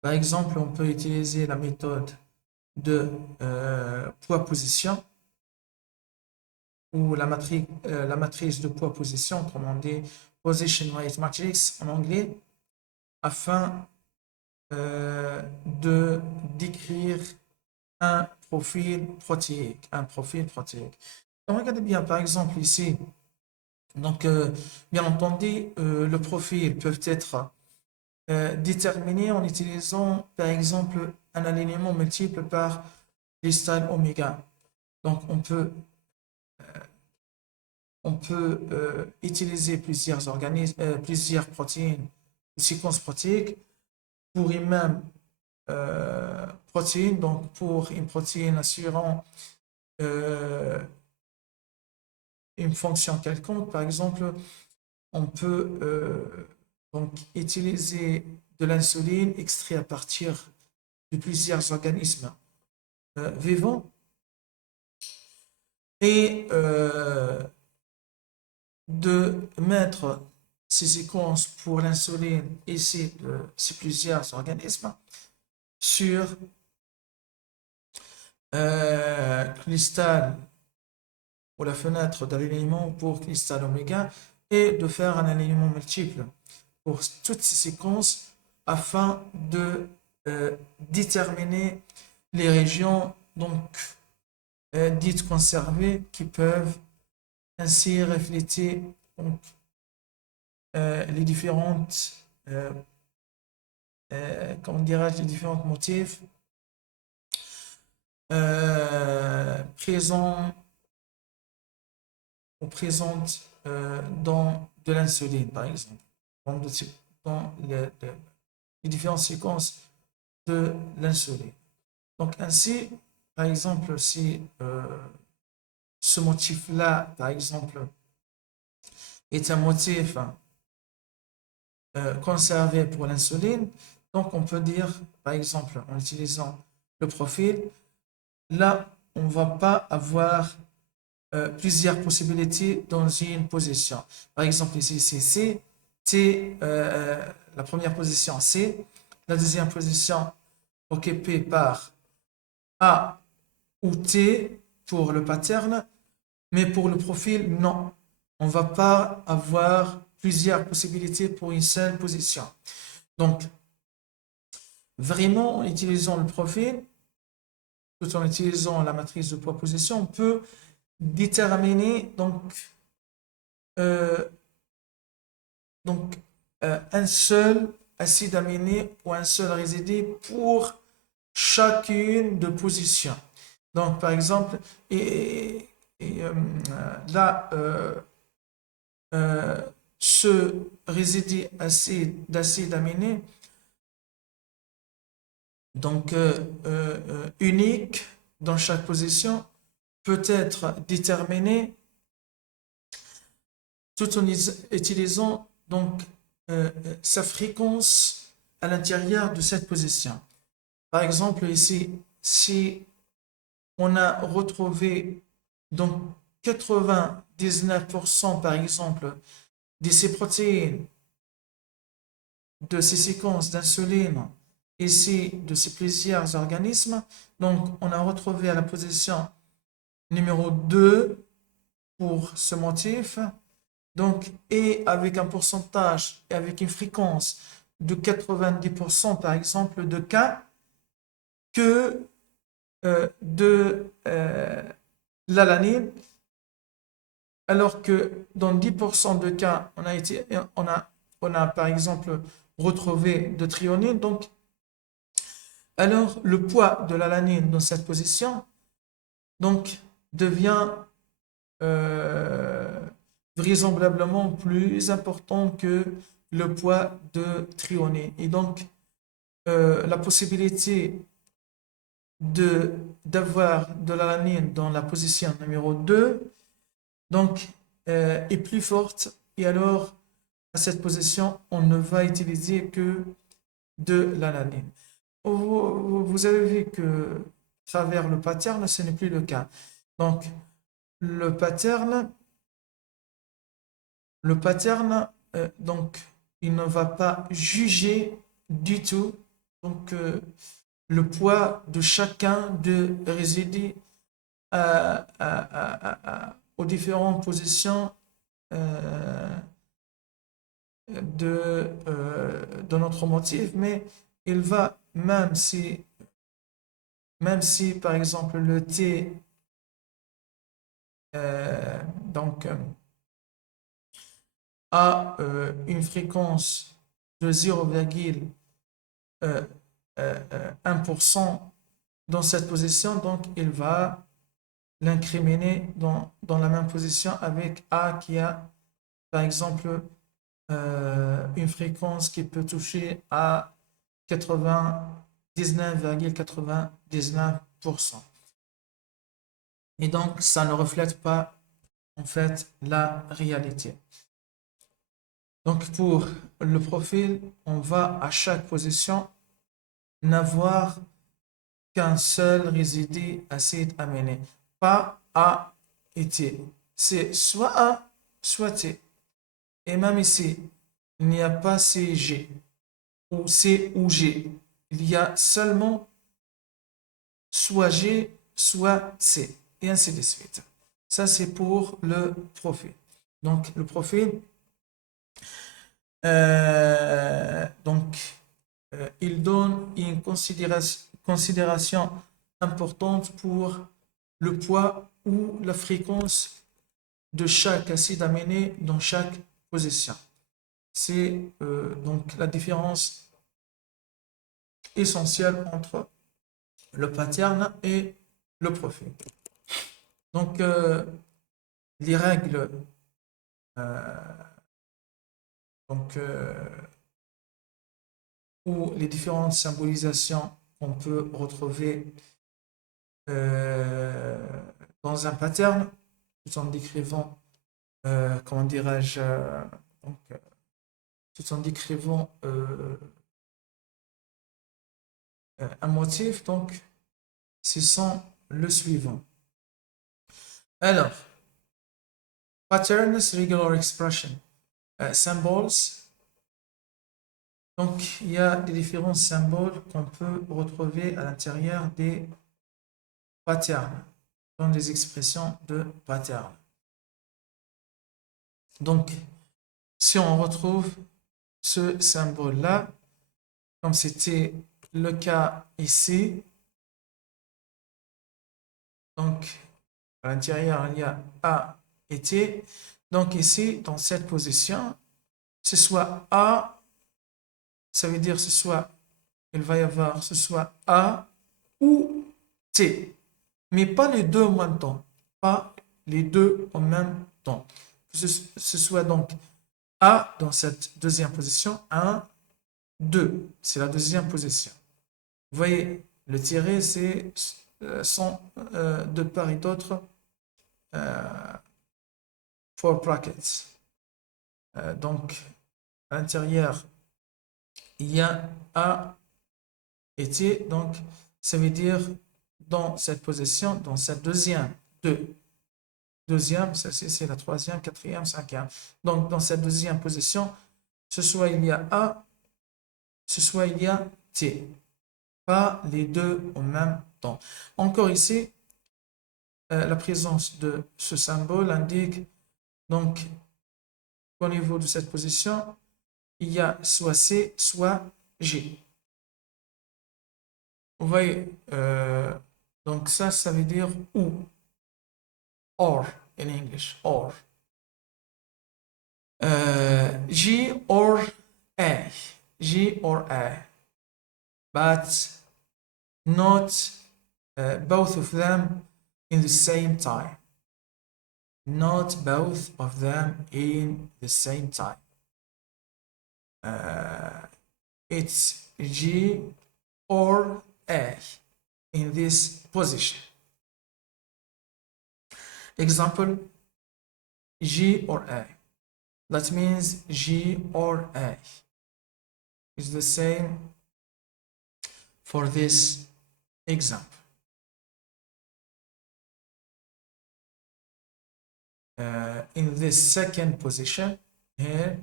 Par exemple, on peut utiliser la méthode de poids-position ou la matrice de poids-position, autrement dit position weight matrix en anglais, afin de décrire un profil protéique. Donc, regardez bien, par exemple, ici, donc, bien entendu, le profil peut être déterminé en utilisant, par exemple, un alignement multiple par cristal oméga. Donc, on peut utiliser plusieurs organismes, plusieurs protéines, séquences protéiques pour une même protéine. Donc, pour une protéine assurant une fonction quelconque, par exemple, on peut donc utiliser de l'insuline extraite à partir de plusieurs organismes vivants et de mettre ces séquences pour l'insuline ici de ces plusieurs organismes sur cristal ou la fenêtre d'alignement pour cristal oméga et de faire un alignement multiple pour toutes ces séquences afin de déterminer les régions donc dites conservées qui peuvent ainsi refléter donc, les différentes comment dirais-je, les différents motifs présents ou présentes dans de l'insuline par exemple. dans les différentes séquences de l'insuline. Donc ainsi, par exemple, si ce motif-là, par exemple, est un motif conservé pour l'insuline, donc on peut dire, par exemple, en utilisant le profil, là, on ne va pas avoir plusieurs possibilités dans une position. Par exemple, ici, c'est C, T, la première position C, la deuxième position occupée par A ou T pour le pattern, mais pour le profil, non. On ne va pas avoir plusieurs possibilités pour une seule position. Donc, vraiment, en utilisant le profil, tout en utilisant la matrice de proposition, on peut déterminer euh, donc un seul acide aminé ou un seul résidu pour chacune de positions. Donc, par exemple, là, ce résidu d'acide aminé, donc unique dans chaque position, peut être déterminé tout en utilisant donc sa fréquence à l'intérieur de cette position. Par exemple, ici, si on a retrouvé donc 99% par exemple de ces protéines, de ces séquences d'insuline, ici de ces plusieurs organismes, donc on a retrouvé à la position numéro 2 pour ce motif, donc, et avec un pourcentage et avec une fréquence de 90% par exemple de cas que de l'alanine, alors que dans 10% de cas, on a par exemple retrouvé de thréonine. Donc, alors le poids de l'alanine dans cette position donc, devient vraisemblablement plus important que le poids de thréonine. Et donc, la possibilité d'avoir de l'alanine dans la position numéro 2 donc, est plus forte. Et alors, à cette position, on ne va utiliser que de l'alanine. Vous avez vu que à travers le pattern, ce n'est plus le cas. Donc, le pattern, donc, il ne va pas juger du tout donc, le poids de chacun de résidus aux différentes positions de notre motif, mais il va, même si par exemple le T donc a une fréquence de 0,1% dans cette position, donc il va l'incriminer dans la même position avec A qui a par exemple une fréquence qui peut toucher à 99,99%. Et donc, ça ne reflète pas en fait la réalité. Donc, pour le profil, on va à chaque position n'avoir qu'un seul résidu acide aminé, pas A et T. C'est soit A, soit T. Et même ici, il n'y a pas CG ou C ou G. Il y a seulement soit G, soit C, et ainsi de suite. Ça, c'est pour le profil. Donc, le profil, donc, il donne une considération importante pour le poids ou la fréquence de chaque acide aminé dans chaque position. C'est donc la différence essentielle entre le pattern et le profil. Donc, les règles Donc, ou les différentes symbolisations qu'on peut retrouver dans un pattern, tout en décrivant, comment dirais-je, donc, tout en décrivant un motif. Donc, ce sont le suivant. Alors, patterns, regular expression, symbols. Donc, il y a des différents symboles qu'on peut retrouver à l'intérieur des patterns, dans des expressions de patterns. Donc, si on retrouve ce symbole-là, comme c'était le cas ici, donc à l'intérieur, il y a A et T. Donc ici, dans cette position, ce soit A, ça veut dire ce soit, il va y avoir ce soit A ou T, mais pas les deux en même temps. Pas les deux en même temps. Que ce soit donc A dans cette deuxième position, 1, 2, c'est la deuxième position. Vous voyez, le tiré, c'est sont de part et d'autre four brackets. Donc, à l'intérieur, il y a A et T. Donc, ça veut dire dans cette position, dans cette deuxième, deuxième, ça c'est la troisième, quatrième, cinquième. Donc, dans cette deuxième position, ce soit il y a A, ce soit il y a T. Pas les deux en même temps. Encore ici, la présence de ce symbole indique donc qu'au niveau de cette position, il y a soit C, soit G. Vous voyez, donc ça veut dire ou, or in English, or. G or A, G or A, but not both of them in the same time. Not both of them in the same time. It's G or A in this position. Example, G or A. That means G or A is the same for this example. In this second position here,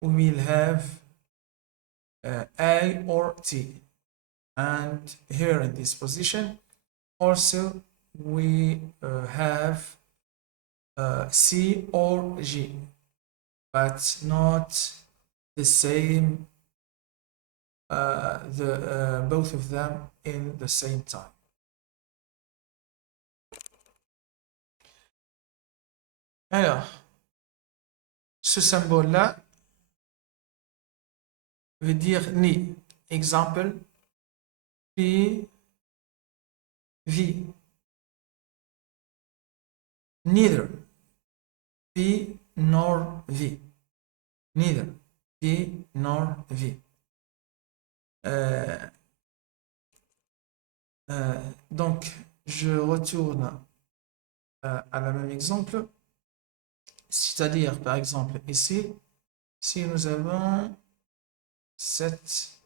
we will have A or T. And here in this position, also we have C or G, but not the same, both of them in the same time. Alors, ce symbole-là veut dire ni. Exemple, P, V. Neither P nor V. Neither P nor V. Donc, je retourne à la même exemple. C'est-à-dire, par exemple, ici, si nous avons cette,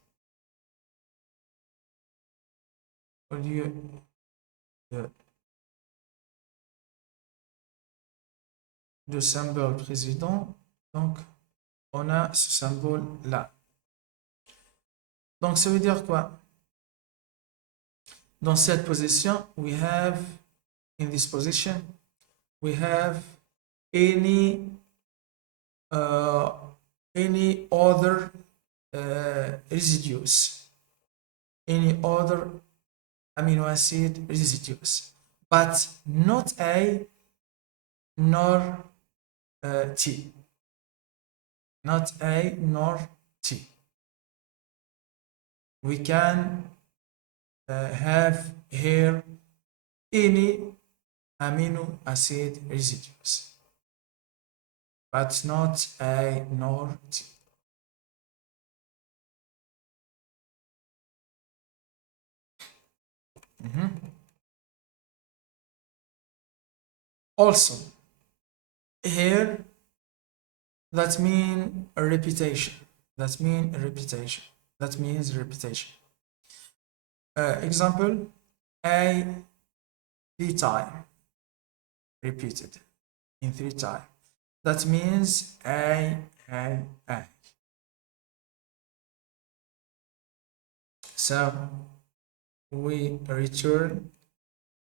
au lieu de symbole président, donc on a ce symbole là. Donc ça veut dire quoi? Dans cette position, we have, in this position, we have any other residues, any other amino acid residues, but not A nor T. Not A nor T. We can have here any amino acid residues. but not A nor T. Also, here that means a repetition. That means a repetition. That means repetition. Example, A 3 times repeated in 3 times. That means A. So we return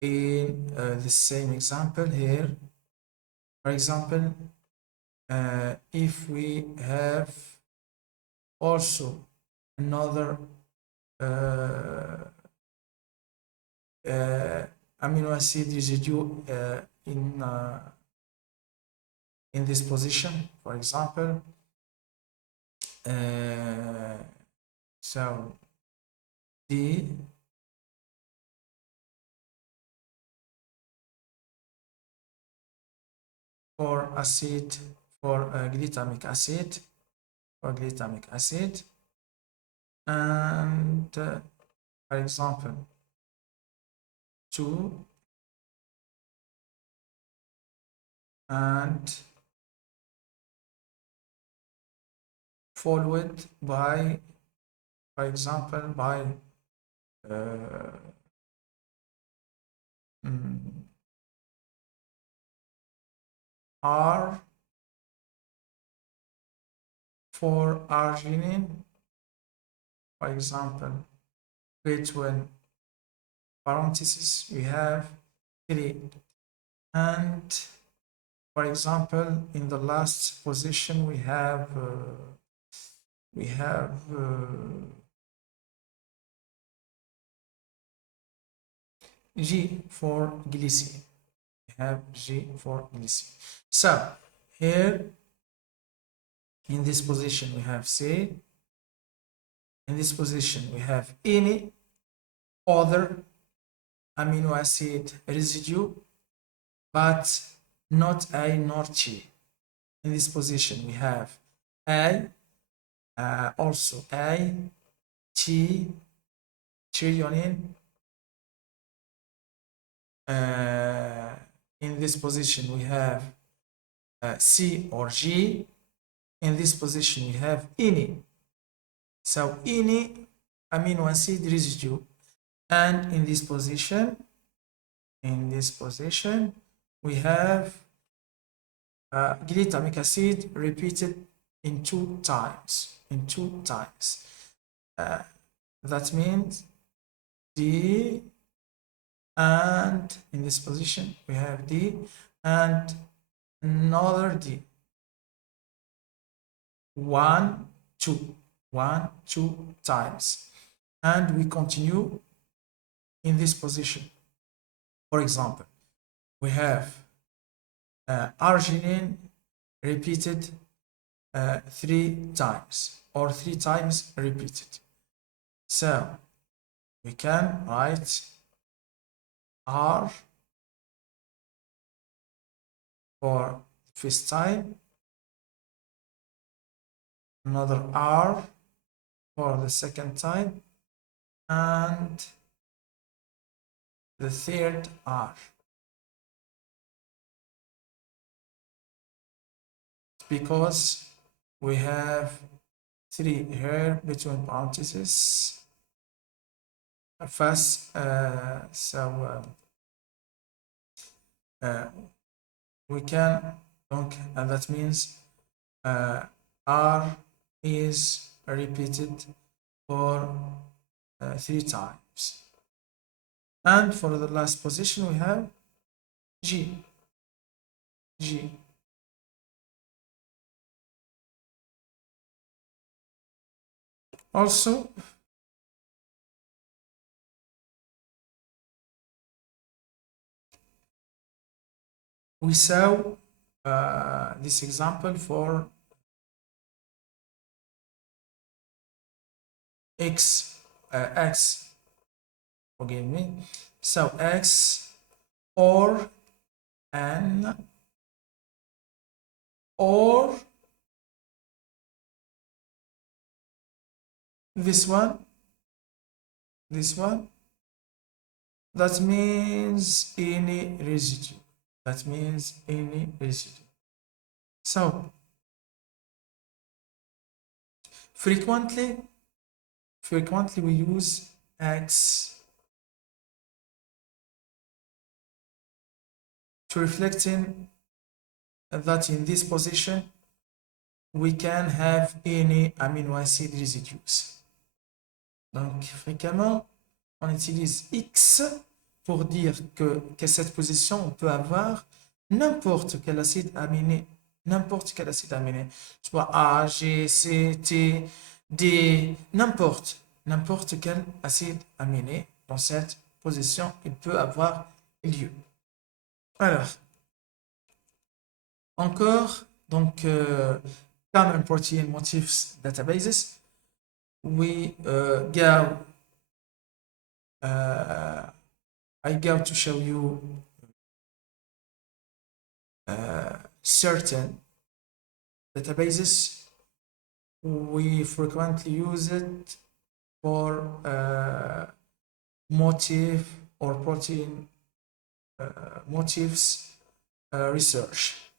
in the same example here. For example, if we have also another amino acid residue in this position, for example, so D for acid, for glutamic acid, and for example 2 and followed by, for example, by R for arginine, for example, between parentheses we have 3, and for example in the last position we have G for glycine. We have G for glycine. So here in this position we have C. In this position we have any other amino acid residue, but not A nor T. In this position we have A, also A, T, threonine. In this position we have C or G. In this position we have any. So any amino acid residue, and in this position we have glutamic acid repeated in 2 times. That means D, and in this position we have D and another D. 1, 2 times, and we continue in this position. For example, we have arginine repeated 3 times, or 3 times repeated. So we can write R for first time, another R for the second time, and the third R. Because we have 3 here between parentheses. First, we can, and that means R is repeated for 3 times. And for the last position we have G. Also, we saw this example for X, forgive me. So X or N or this one, that means any residue. That means any residue. So frequently we use X to reflecting that in this position we can have any amino acid residues. Donc fréquemment on utilise X pour dire qu'à cette position on peut avoir n'importe quel acide aminé, soit A, G, C, T, D, n'importe quel acide aminé dans cette position, il peut avoir lieu. Alors, encore, donc, common protein motifs databases, we go, I go to show you certain databases. We frequently use it for motif or protein motifs research.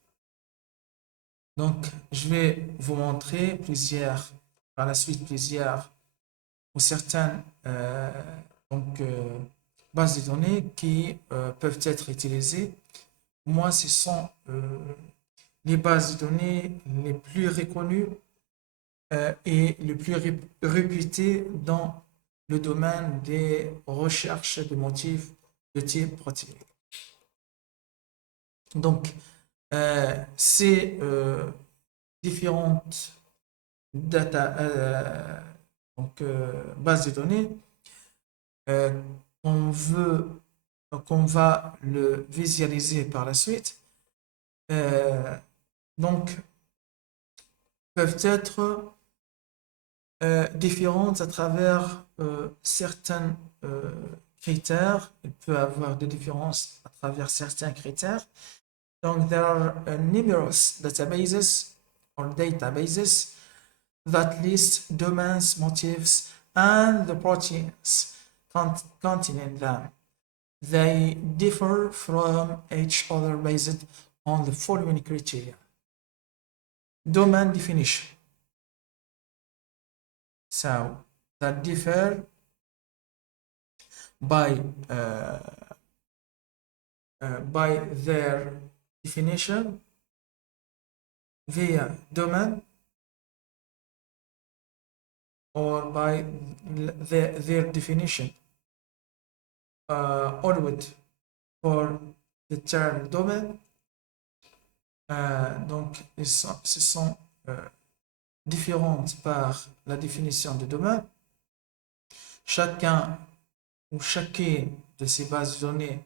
Donc, je vais vous montrer par la suite plusieurs ou certaines bases de données qui peuvent être utilisées. Moi, ce sont les bases de données les plus reconnues et les plus réputées dans le domaine des recherches de motifs de type protéique. Donc, ces différentes bases de données qu'on va le visualiser par la suite, donc peuvent être différentes à travers certains critères. Il peut y avoir des différences à travers certains critères. Donc, there are numerous databases or databases that list domains, motifs, and the proteins containing them. They differ from each other based on the following criteria. Domain definition. So, that differ by their definition via domain or by their definition always for the term domain. Donc, ce sont différentes par la définition de domaine. Chacun ou chacune de ces bases de données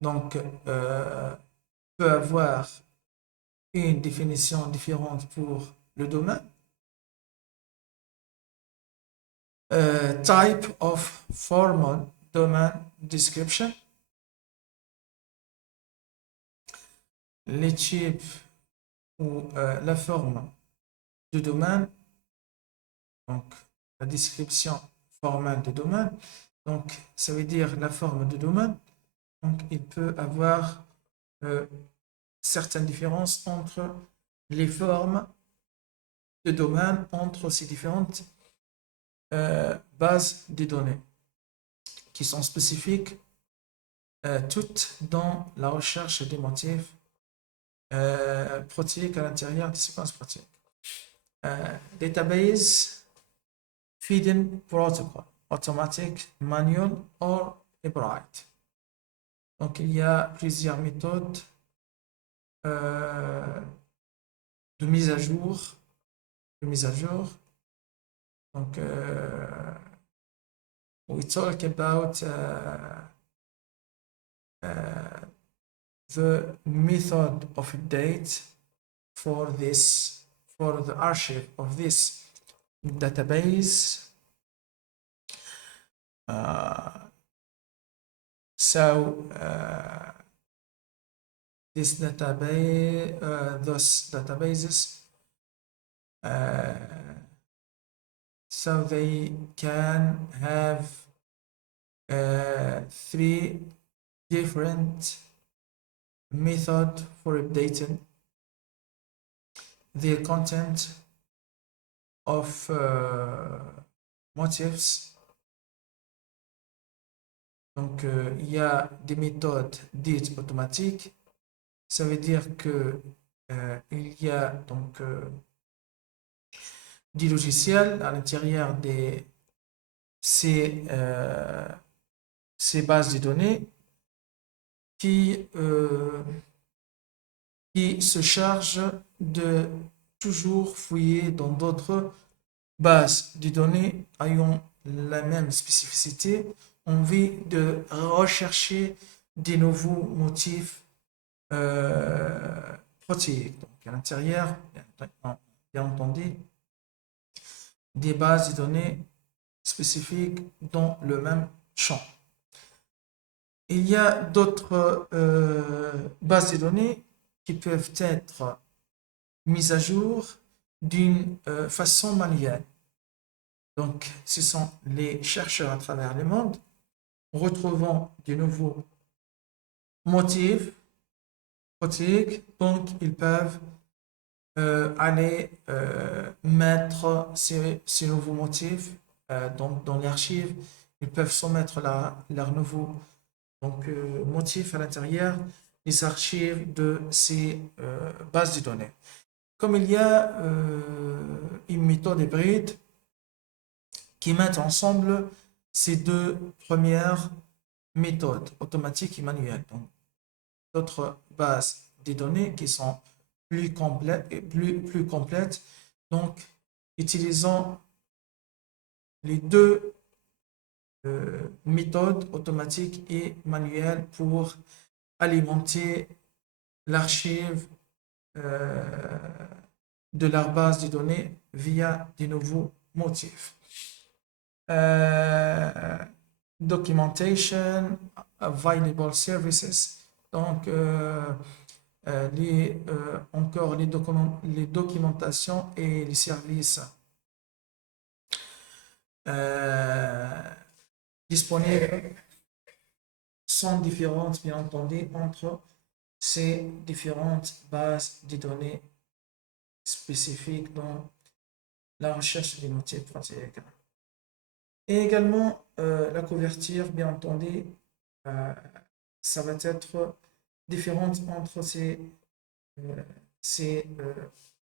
donc, peut avoir une définition différente pour le domaine. Type of formal domain description. Les types ou la forme de domaine, donc la description formelle de domaine, donc ça veut dire la forme de domaine. Donc il peut avoir certaines différences entre les formes de domaine entre ces différentes bases de données qui sont spécifiques toutes dans la recherche des motifs protéiques à l'intérieur des séquences protéiques. Database feeding protocol, automatic, manual or hybrid. Donc il y a plusieurs méthodes de mise à jour. Donc we talk about the method of update for the archive of this database. So this database, those databases, so they can have 3 different methods for updating the content of motifs. Donc, il y a des méthodes dites automatiques. Ça veut dire que il y a donc des logiciels à l'intérieur de ces bases de données qui se chargent de toujours fouiller dans d'autres bases de données ayant la même spécificité, envie de rechercher des nouveaux motifs protéiques. Donc, à l'intérieur, bien entendu, des bases de données spécifiques dans le même champ. Il y a d'autres bases de données qui peuvent être mises à jour d'une façon manuelle. Donc, ce sont les chercheurs à travers le monde retrouvant de nouveaux motifs protéiques, donc ils peuvent aller mettre ces nouveaux motifs dans l'archive. Ils peuvent soumettre leurs nouveaux motifs à l'intérieur des archives de ces bases de données. Comme il y a une méthode hybride qui met ensemble ces 2 premières méthodes, automatiques et manuelles. Donc, d'autres bases de données qui sont plus complètes. Donc, utilisant les 2 méthodes automatiques et manuelles pour alimenter l'archive de leur base de données via de nouveaux motifs. Documentation, available services, donc encore les documentations et les services disponibles sont différentes, bien entendu, entre ces différentes bases de données spécifiques dans la recherche des motifs protéiques. Et également, la couverture, bien entendu, ça va être différente entre ces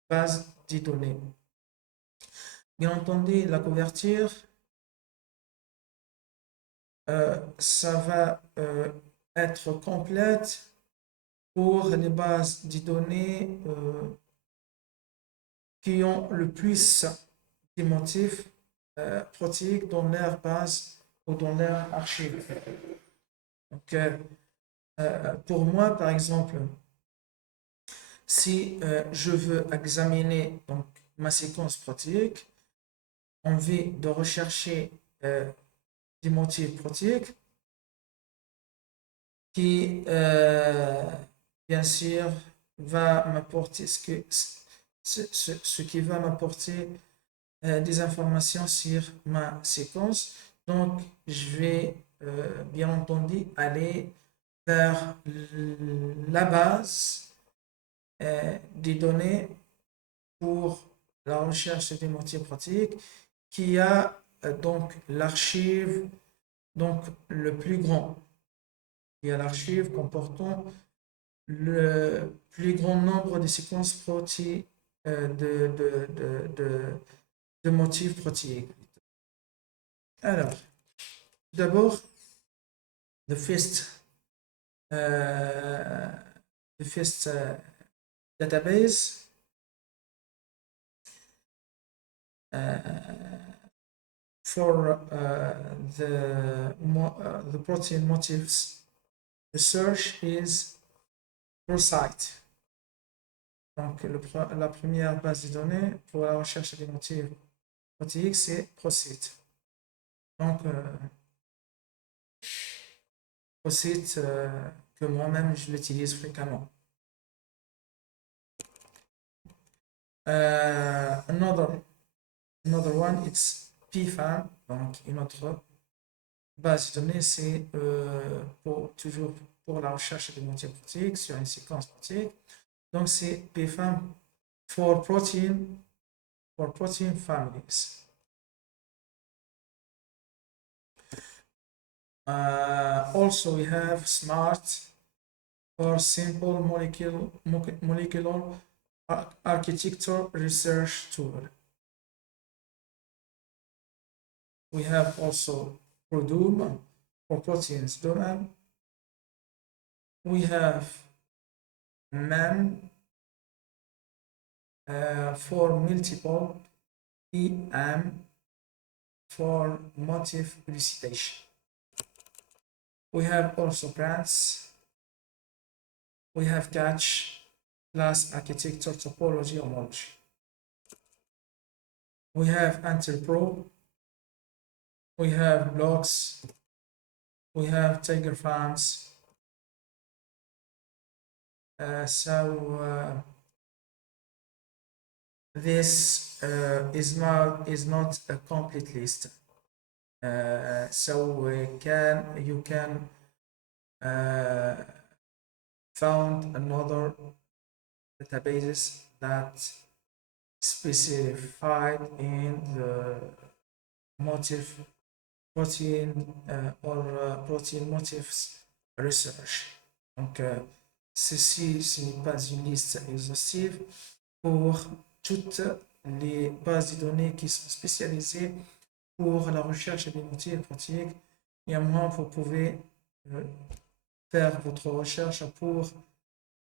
bases de données. Bien entendu, la couverture, ça va être complète pour les bases de données qui ont le plus de motifs protéiques dans leur base ou dans leur archive. Donc, pour moi, par exemple, si je veux examiner donc, ma séquence protéique, envie de rechercher des motifs protéiques qui, bien sûr, va m'apporter ce qui va m'apporter des informations sur ma séquence. Donc, je vais bien entendu aller vers la base des données pour la recherche des motifs protéiques qui a donc l'archive donc le plus grand, qui a l'archive comportant le plus grand nombre de séquences protéiques de motifs protéiques. Alors, d'abord, the first database for the protein motifs research is ProCite. Donc, la première base de données pour la recherche des motifs protéiques, c'est ProCite. Donc, ProCite que moi-même, je l'utilise fréquemment. Another one, it's PFAM. Donc, une autre base de données, c'est toujours pour la recherche des motifs protéiques sur une séquence protéique. Donc, c'est PFAM for protein families. Also, we have SMART for simple molecular architecture research tool. We have also ProDoom for proteins domain. We have MEM for multiple EM for motif elucidation. We have also brands. We have Catch, class architecture topology homology. We have Interpro. We have blocks. We have Tiger Farms. This is not a complete list. So you can found another databases that specified in the motif protein or protein motifs research. Donc, ceci, ce n'est pas une liste exhaustive pour toutes les bases de données qui sont spécialisées pour la recherche des motifs protéiques. Néanmoins, vous pouvez faire votre recherche pour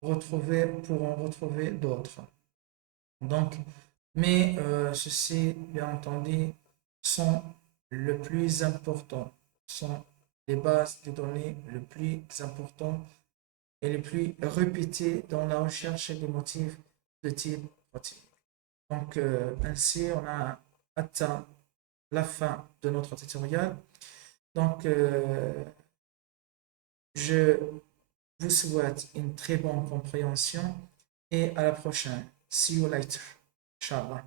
en retrouver d'autres. Donc, mais ceci, bien entendu, sont le plus important, sont les bases de données les plus importantes et les plus répétées dans la recherche des motifs de type protéique. Donc, ainsi, on a atteint la fin de notre tutoriel. Donc, je vous souhaite une très bonne compréhension et à la prochaine. See you later. Inshallah.